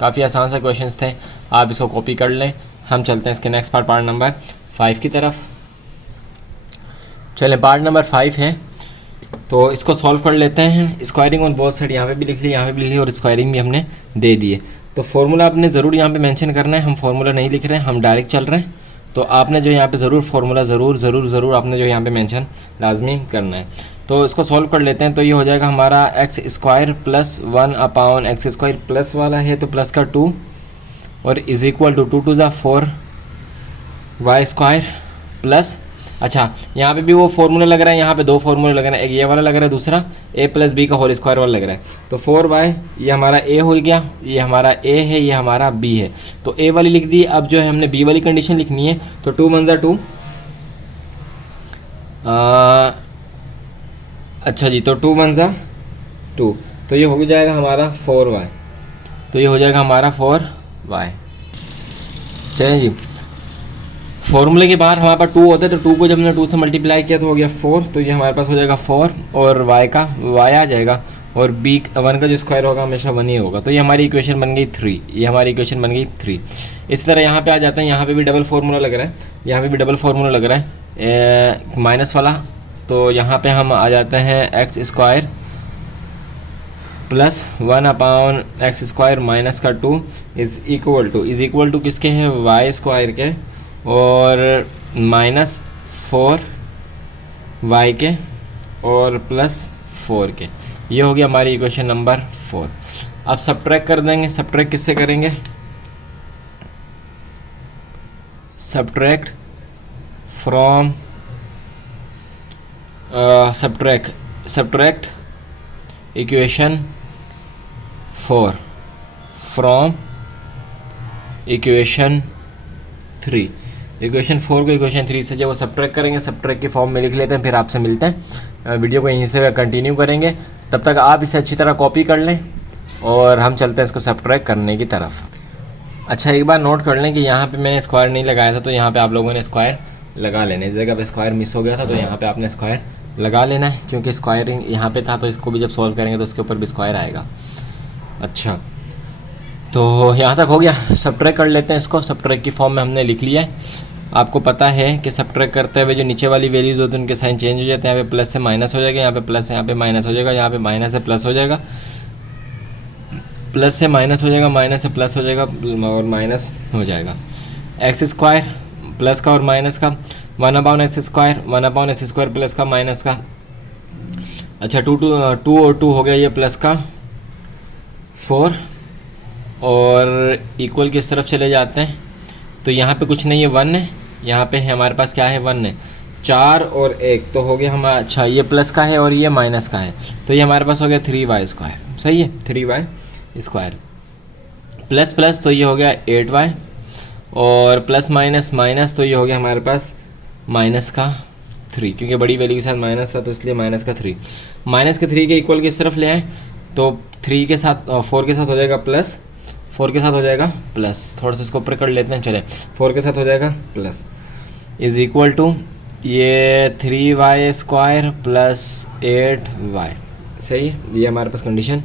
काफ़ी आसान सा क्वेश्चन थे, आप इसको कॉपी कर लें। हम चलते हैं इसके नेक्स्ट पार्ट नंबर 5 की तरफ। चलें पार्ट नंबर 5 है, तो इसको सॉल्व कर लेते हैं। स्क्वायरिंग ऑन बोथ साइड यहाँ पे भी लिख ली, यहाँ पे भी लिख ली, और स्क्वायरिंग भी हमने दे दी है। तो फार्मूला आपने ज़रूर यहाँ पे मेंशन करना है। हम फार्मूला नहीं लिख रहे हैं, हम डायरेक्ट चल रहे हैं। तो आपने जो यहाँ पे ज़रूर फार्मूला ज़रूर आपने जो यहाँ पे मेंशन लाजमी करना है। तो इसको सॉल्व कर लेते हैं। तो ये हो जाएगा हमारा x square plus 1 upon x square, plus वाला है तो प्लस का 2, और is equal to 2 × 4 y square plus, अच्छा यहाँ पे भी वो फार्मूला लग रहा है, यहाँ पे दो फार्मूले लग रहे हैं, एक ये वाला लग रहा है, दूसरा a प्लस बी का होल स्क्वायर वाला लग रहा है। तो 4y ये हमारा a हो गया, ये हमारा a है, ये हमारा b है। तो a वाली लिख दी। अब जो है हमने b वाली कंडीशन लिखनी है। तो 2 × 2, अच्छा जी, तो 2 × 2, तो ये हो जाएगा हमारा 4y, तो ये हो जाएगा हमारा 4y। चलें जी, फॉर्मूले के बाहर हमारे पास 2 होता है, तो 2 को जब हमने 2 से मल्टीप्लाई किया तो हो गया 4, तो ये हमारे पास हो जाएगा 4, और y का y आ जाएगा, और b 1 का जो स्क्वायर होगा हमेशा 1 ही होगा। तो ये हमारी इक्वेशन बन गई 3, ये हमारी इक्वेशन बन गई 3। इस तरह यहाँ पे आ जाते हैं, यहाँ पे भी डबल फार्मूला लग रहा है, यहाँ पे भी डबल फार्मूला लग रहा है माइनस वाला। तो यहाँ पे हम आ जाते हैं x square plus 1 upon x square minus का 2 इज़ इक्वल टू किसके हैं, वाई स्क्वायर के, और माइनस 4y के, और प्लस 4 के। ये हो गया हमारी इक्वेशन नंबर 4। अब सब्ट्रैक्ट कर देंगे। सब्ट्रैक्ट किससे करेंगे, subtract from subtract equation 4 from equation 3। Equation 4 को इक्वेशन 3 से जब वो सब्ट्रैक्ट करेंगे, सब्ट्रैक्ट के फॉर्म में लिख लेते हैं, फिर आपसे मिलते हैं। वीडियो को यहीं से कंटिन्यू करेंगे, तब तक आप इसे अच्छी तरह कॉपी कर लें, और हम चलते हैं इसको सब्ट्रैक्ट करने की तरफ। अच्छा, एक बार नोट कर लें कि यहाँ पे मैंने स्क्वायर नहीं लगाया था, तो यहाँ पे आप लोगों ने स्क्वायर लगा लेना। इस जगह पे स्क्वायर मिस हो गया था, तो यहाँ पे आपने स्क्वायर लगा लेना है, क्योंकि स्क्वायरिंग यहाँ पे था, तो इसको भी जब सॉल्व करेंगे तो उसके ऊपर भी स्क्वायर आएगा। अच्छा, तो यहाँ तक हो गया। सब्ट्रैक्ट कर लेते हैं इसको। सब्ट्रैक्ट की फॉर्म में हमने लिख लिया है। आपको पता है कि सब्ट्रैक्ट करते हुए जो नीचे वाली वैल्यूज़ होती हैं उनके साइन चेंज हो जाते हैं। यहाँ पे प्लस से माइनस हो जाएगा, यहाँ पे प्लस, यहाँ पे माइनस हो जाएगा, यहाँ पे माइनस से प्लस हो जाएगा, प्लस से माइनस हो जाएगा, माइनस से प्लस हो जाएगा, और माइनस हो जाएगा। एक्स स्क्वायर प्लस का और माइनस का, 1 upon x square, 1 upon x square plus का माइनस का। अच्छा, 2 और 2 हो गया, ये प्लस का 4, और इक्वल किस तरफ चले जाते हैं, तो यहाँ पे कुछ नहीं है, 1 है, यहाँ पे है हमारे पास क्या है, 1 है। 4 और 1 तो हो गया हमारा, अच्छा ये प्लस का है और ये माइनस का है, तो ये हमारे पास हो गया 3y²। सही है, 3y²। प्लस प्लस तो ये हो गया 8y, और प्लस माइनस माइनस तो ये हो गया हमारे पास माइनस का 3, क्योंकि बड़ी वैल्यू के साथ माइनस था तो इसलिए माइनस का 3। माइनस के 3 के इक्वल किस तरफ ले आए, तो 3 के साथ 4 के साथ हो जाएगा प्लस, 4 के साथ हो जाएगा प्लस, थोड़ा सा इसको ऊपर कर लेते हैं, चले 4 के साथ हो जाएगा प्लस, इज़ इक्वल टू ये 3y² प्लस 8y। सही है, ये हमारे पास कंडीशन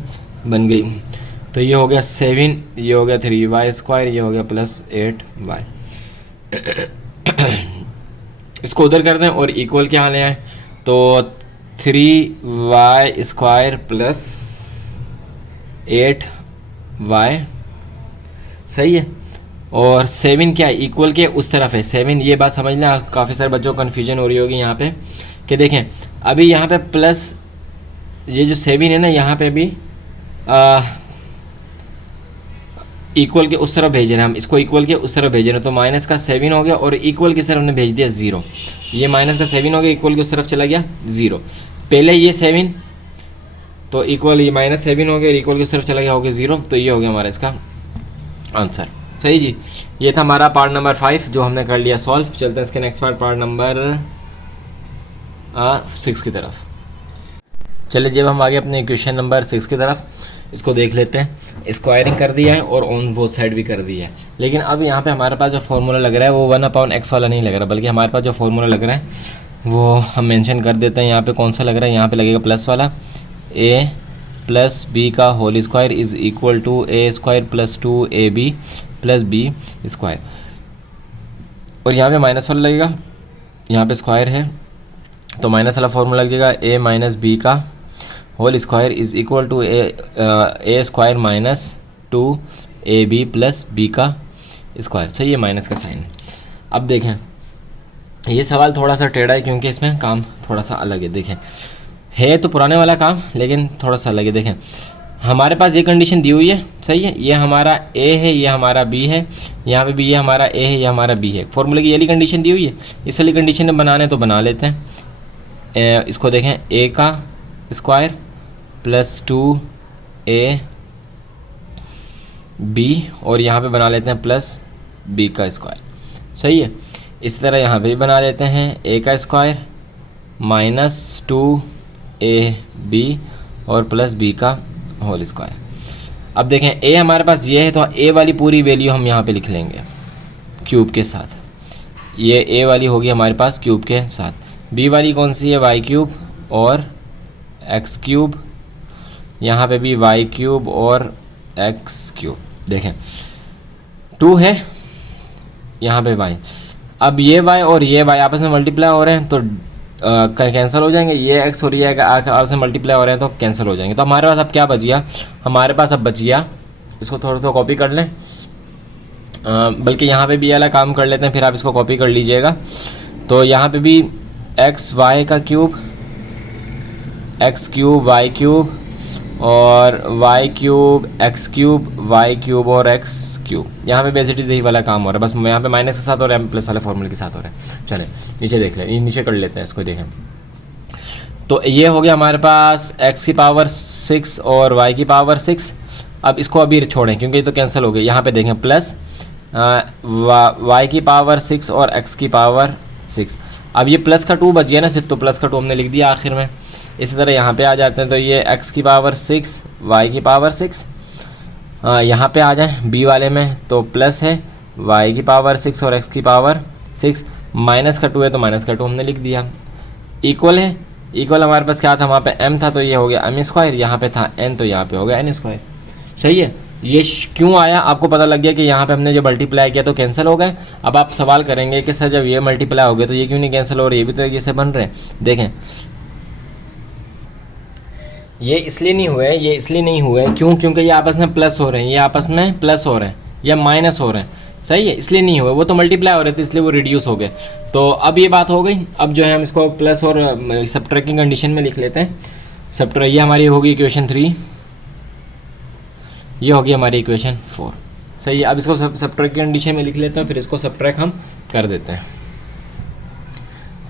बन गई। तो ये हो गया 7, ये हो गया 3y², ये हो गया प्लस 8y। इसको उधर कर दें और इक्वल क्या ले आए, तो 3y² प्लस 8y। सही है, और 7 क्या है, इक्वल के उस तरफ है 7। ये बात समझ लें, काफ़ी सारे बच्चों को कन्फ्यूजन हो रही होगी यहाँ पे कि देखें अभी यहाँ पे प्लस ये जो 7 है ना, यहाँ पे भी इक्वल के उस तरफ भेज रहे हैं हम, इसको इक्वल के उस तरफ भेज रहे हैं, तो माइनस का 7 हो गया और इक्वल की तरफ हमने भेज दिया 0। ये माइनस का 7 हो गया, इक्वल की उस तरफ चला गया 0। पहले ये 7 तो इक्वल, ये -7 हो गया, इक्वल की उस तरफ चला गया, हो गया 0। तो ये हो गया हमारा इसका आंसर। सही जी, ये था हमारा पार्ट नंबर 5 जो हमने कर लिया सॉल्व। चलते हैं इसके नेक्स्ट पार्ट नंबर 6 की तरफ। चलिए जब हम आगे अपने इक्वेशन नंबर 6 की तरफ, इसको देख लेते हैं। स्क्वायरिंग कर दिया है और ऑन बोथ साइड भी कर दिया है, लेकिन अब यहाँ पे हमारे पास जो फार्मूला लग रहा है वो 1/x वाला नहीं लग रहा, बल्कि हमारे पास जो फार्मूला लग रहा है वो हम मेंशन कर देते हैं। यहाँ पे कौन सा लग रहा है, यहाँ पे लगेगा प्लस वाला, a प्लस b का whole square is equal to a² plus 2ab plus b square. और यहाँ पे माइनस वाला लगेगा, यहाँ पे स्क्वायर है तो माइनस वाला फार्मूला लग जाएगा a माइनस b का whole square is equal to a² minus 2ab plus b का स्क्वायर। सही है, माइनस का साइन। अब देखें ये सवाल थोड़ा सा टेढ़ा है क्योंकि इसमें काम थोड़ा सा अलग है। देखें है तो पुराने वाला काम, लेकिन थोड़ा सा अलग है। देखें हमारे पास ये कंडीशन दी हुई है, सही है, ये हमारा a है, ये हमारा b है, यहाँ पे भी ये हमारा a है, ये हमारा b है। फॉर्मूले की ये वाली कंडीशन दी हुई है, इस वाली कंडीशन में बनाने तो बना लेते हैं। इसको देखें a का स्क्वायर प्लस 2ab, और यहाँ पे बना लेते हैं प्लस b का स्क्वायर। सही है, इस तरह यहाँ पे भी बना लेते हैं a का स्क्वायर माइनस 2ab और प्लस b का होल स्क्वायर। अब देखें a हमारे पास ये है तो a वाली पूरी वैल्यू हम यहाँ पे लिख लेंगे क्यूब के साथ। ये a वाली होगी हमारे पास क्यूब के साथ, b वाली कौन सी है, y³ और x³, यहाँ पे भी y³ और x³। देखें 2 है, यहाँ पे y। अब ये y और ये y आपस में मल्टीप्लाई हो रहे हैं तो कैंसिल हो जाएंगे, ये x और ये आपस में मल्टीप्लाई हो रहे हैं तो कैंसिल हो जाएंगे। तो हमारे पास अब क्या बच गया, हमारे पास अब बच गया, इसको थोड़ा सा कॉपी कर लें, बल्कि यहाँ पे भी वाला काम कर लेते हैं, फिर आप इसको कॉपी कर लीजिएगा। तो यहाँ पे भी xy का क्यूब, x³ y³ और y³ x³ y³ और x³। यहाँ पे बेसिकली यही वाला काम हो रहा है, बस यहाँ पे माइनस के साथ हो रहा है, प्लस वाले फॉर्मूले के साथ हो रहा है। चलें नीचे देख लें, नीचे कर लेते हैं इसको। देखें तो ये हो गया हमारे पास x की पावर 6 और y की पावर 6। अब इसको अभी छोड़ें क्योंकि ये तो कैंसिल हो गया। यहाँ पे देखें प्लस y की पावर 6 और x की पावर 6। अब ये प्लस का 2 बच गया ना सिर्फ, तो प्लस का 2 हमने लिख दिया आखिर में। इसी तरह यहाँ पे आ जाते हैं, तो ये x की पावर 6 y की पावर 6, यहाँ पे आ जाएं b वाले में तो प्लस है y की पावर 6 और x की पावर 6, माइनस का 2 है तो माइनस का 2 हमने लिख दिया। इक्वल है, इक्वल हमारे पास क्या था, वहाँ पे m था तो ये हो गया m², यहाँ पे था n तो यहाँ पे हो गया n²। सही है, ये क्यों आया आपको पता लग गया कि यहाँ पे हमने जो मल्टीप्लाई किया तो कैंसिल हो गए। अब आप सवाल करेंगे कि सर जब ये मल्टीप्लाई हो गए तो ये क्यों नहीं कैंसिल हो रही, ये भी तो एक जैसे बन रहे हैं। देखें ये इसलिए नहीं हुए, ये इसलिए नहीं हुए क्यों, क्योंकि ये आपस में प्लस हो रहे हैं, ये आपस में प्लस हो रहे हैं या माइनस हो रहे हैं। सही है, इसलिए नहीं हुए, वो तो मल्टीप्लाई हो रहे थे इसलिए वो रिड्यूस हो गए। तो अब ये बात हो गई। अब जो है हम इसको प्लस और सबट्रैक्टिंग कंडीशन में लिख लेते हैं। ये हमारी होगी इक्वेशन 3, ये होगी हमारी इक्वेशन 4। सही है, अब इसको सबट्रैक्टिंग कंडीशन में लिख लेते हैं, फिर इसको सबट्रैक्ट हम कर देते हैं।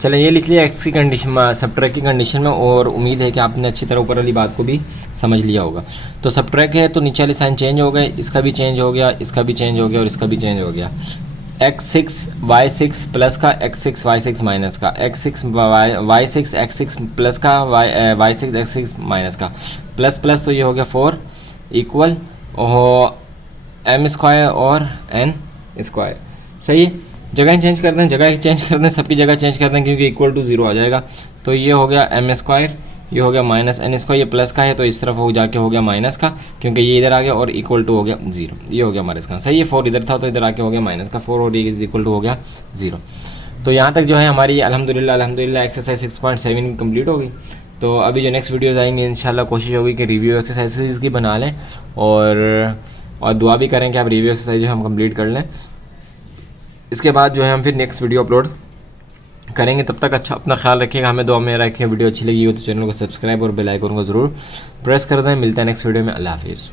चलें ये लिख लिया एक्स की कंडीशन, सबट्रैक की कंडीशन में, और उम्मीद है कि आपने अच्छी तरह ऊपर वाली बात को भी समझ लिया होगा। तो सबट्रैक है तो नीचे वाले साइन चेंज हो गए, इसका भी चेंज हो गया, इसका भी चेंज हो गया और इसका भी चेंज हो गया। x6 y6 प्लस का x6 y6 माइनस का, x6 y6 x6 प्लस का y6 x6 माइनस का, प्लस प्लस तो ये हो गया 4 इक्वल और m स्क्वायर और n स्क्वायर। सही है, जगह चेंज कर दें, जगह चेंज कर दें, सबकी जगह चेंज कर दें क्योंकि इक्वल टू 0 आ जाएगा। तो ये हो गया m स्क्वायर, ये हो गया माइनस n स्क्वायर, ये प्लस का है तो इस तरफ हो जाके हो गया माइनस का क्योंकि ये इधर आ गया, और इक्वल टू हो गया 0, ये हो गया हमारे इसका। सही है, 4 इधर था तो इधर आके हो गया माइनस का 4 और ये इक्वल टू हो गया 0। तो यहाँ तक जो है हमारी अल्हम्दुलिल्लाह एक्सरसाइज 6.7 कंप्लीट हो गई। तो अभी जो नेक्स्ट वीडियोज़ आएंगे इंशाल्लाह कोशिश होगी कि रिव्यू एक्सरसाइजेज की बना लें, और दुआ भी करें कि आप रिव्यू एक्सरसाइज हम कंप्लीट कर लें। इसके बाद जो है हम फिर नेक्स्ट वीडियो अपलोड करेंगे। तब तक अच्छा अपना ख्याल रखिएगा, हमें दुआ में रखें। वीडियो अच्छी लगी हो तो चैनल को सब्सक्राइब और बेल आइकन को ज़रूर प्रेस कर दें। मिलते हैं नेक्स्ट वीडियो में। अल्लाह हाफिज़।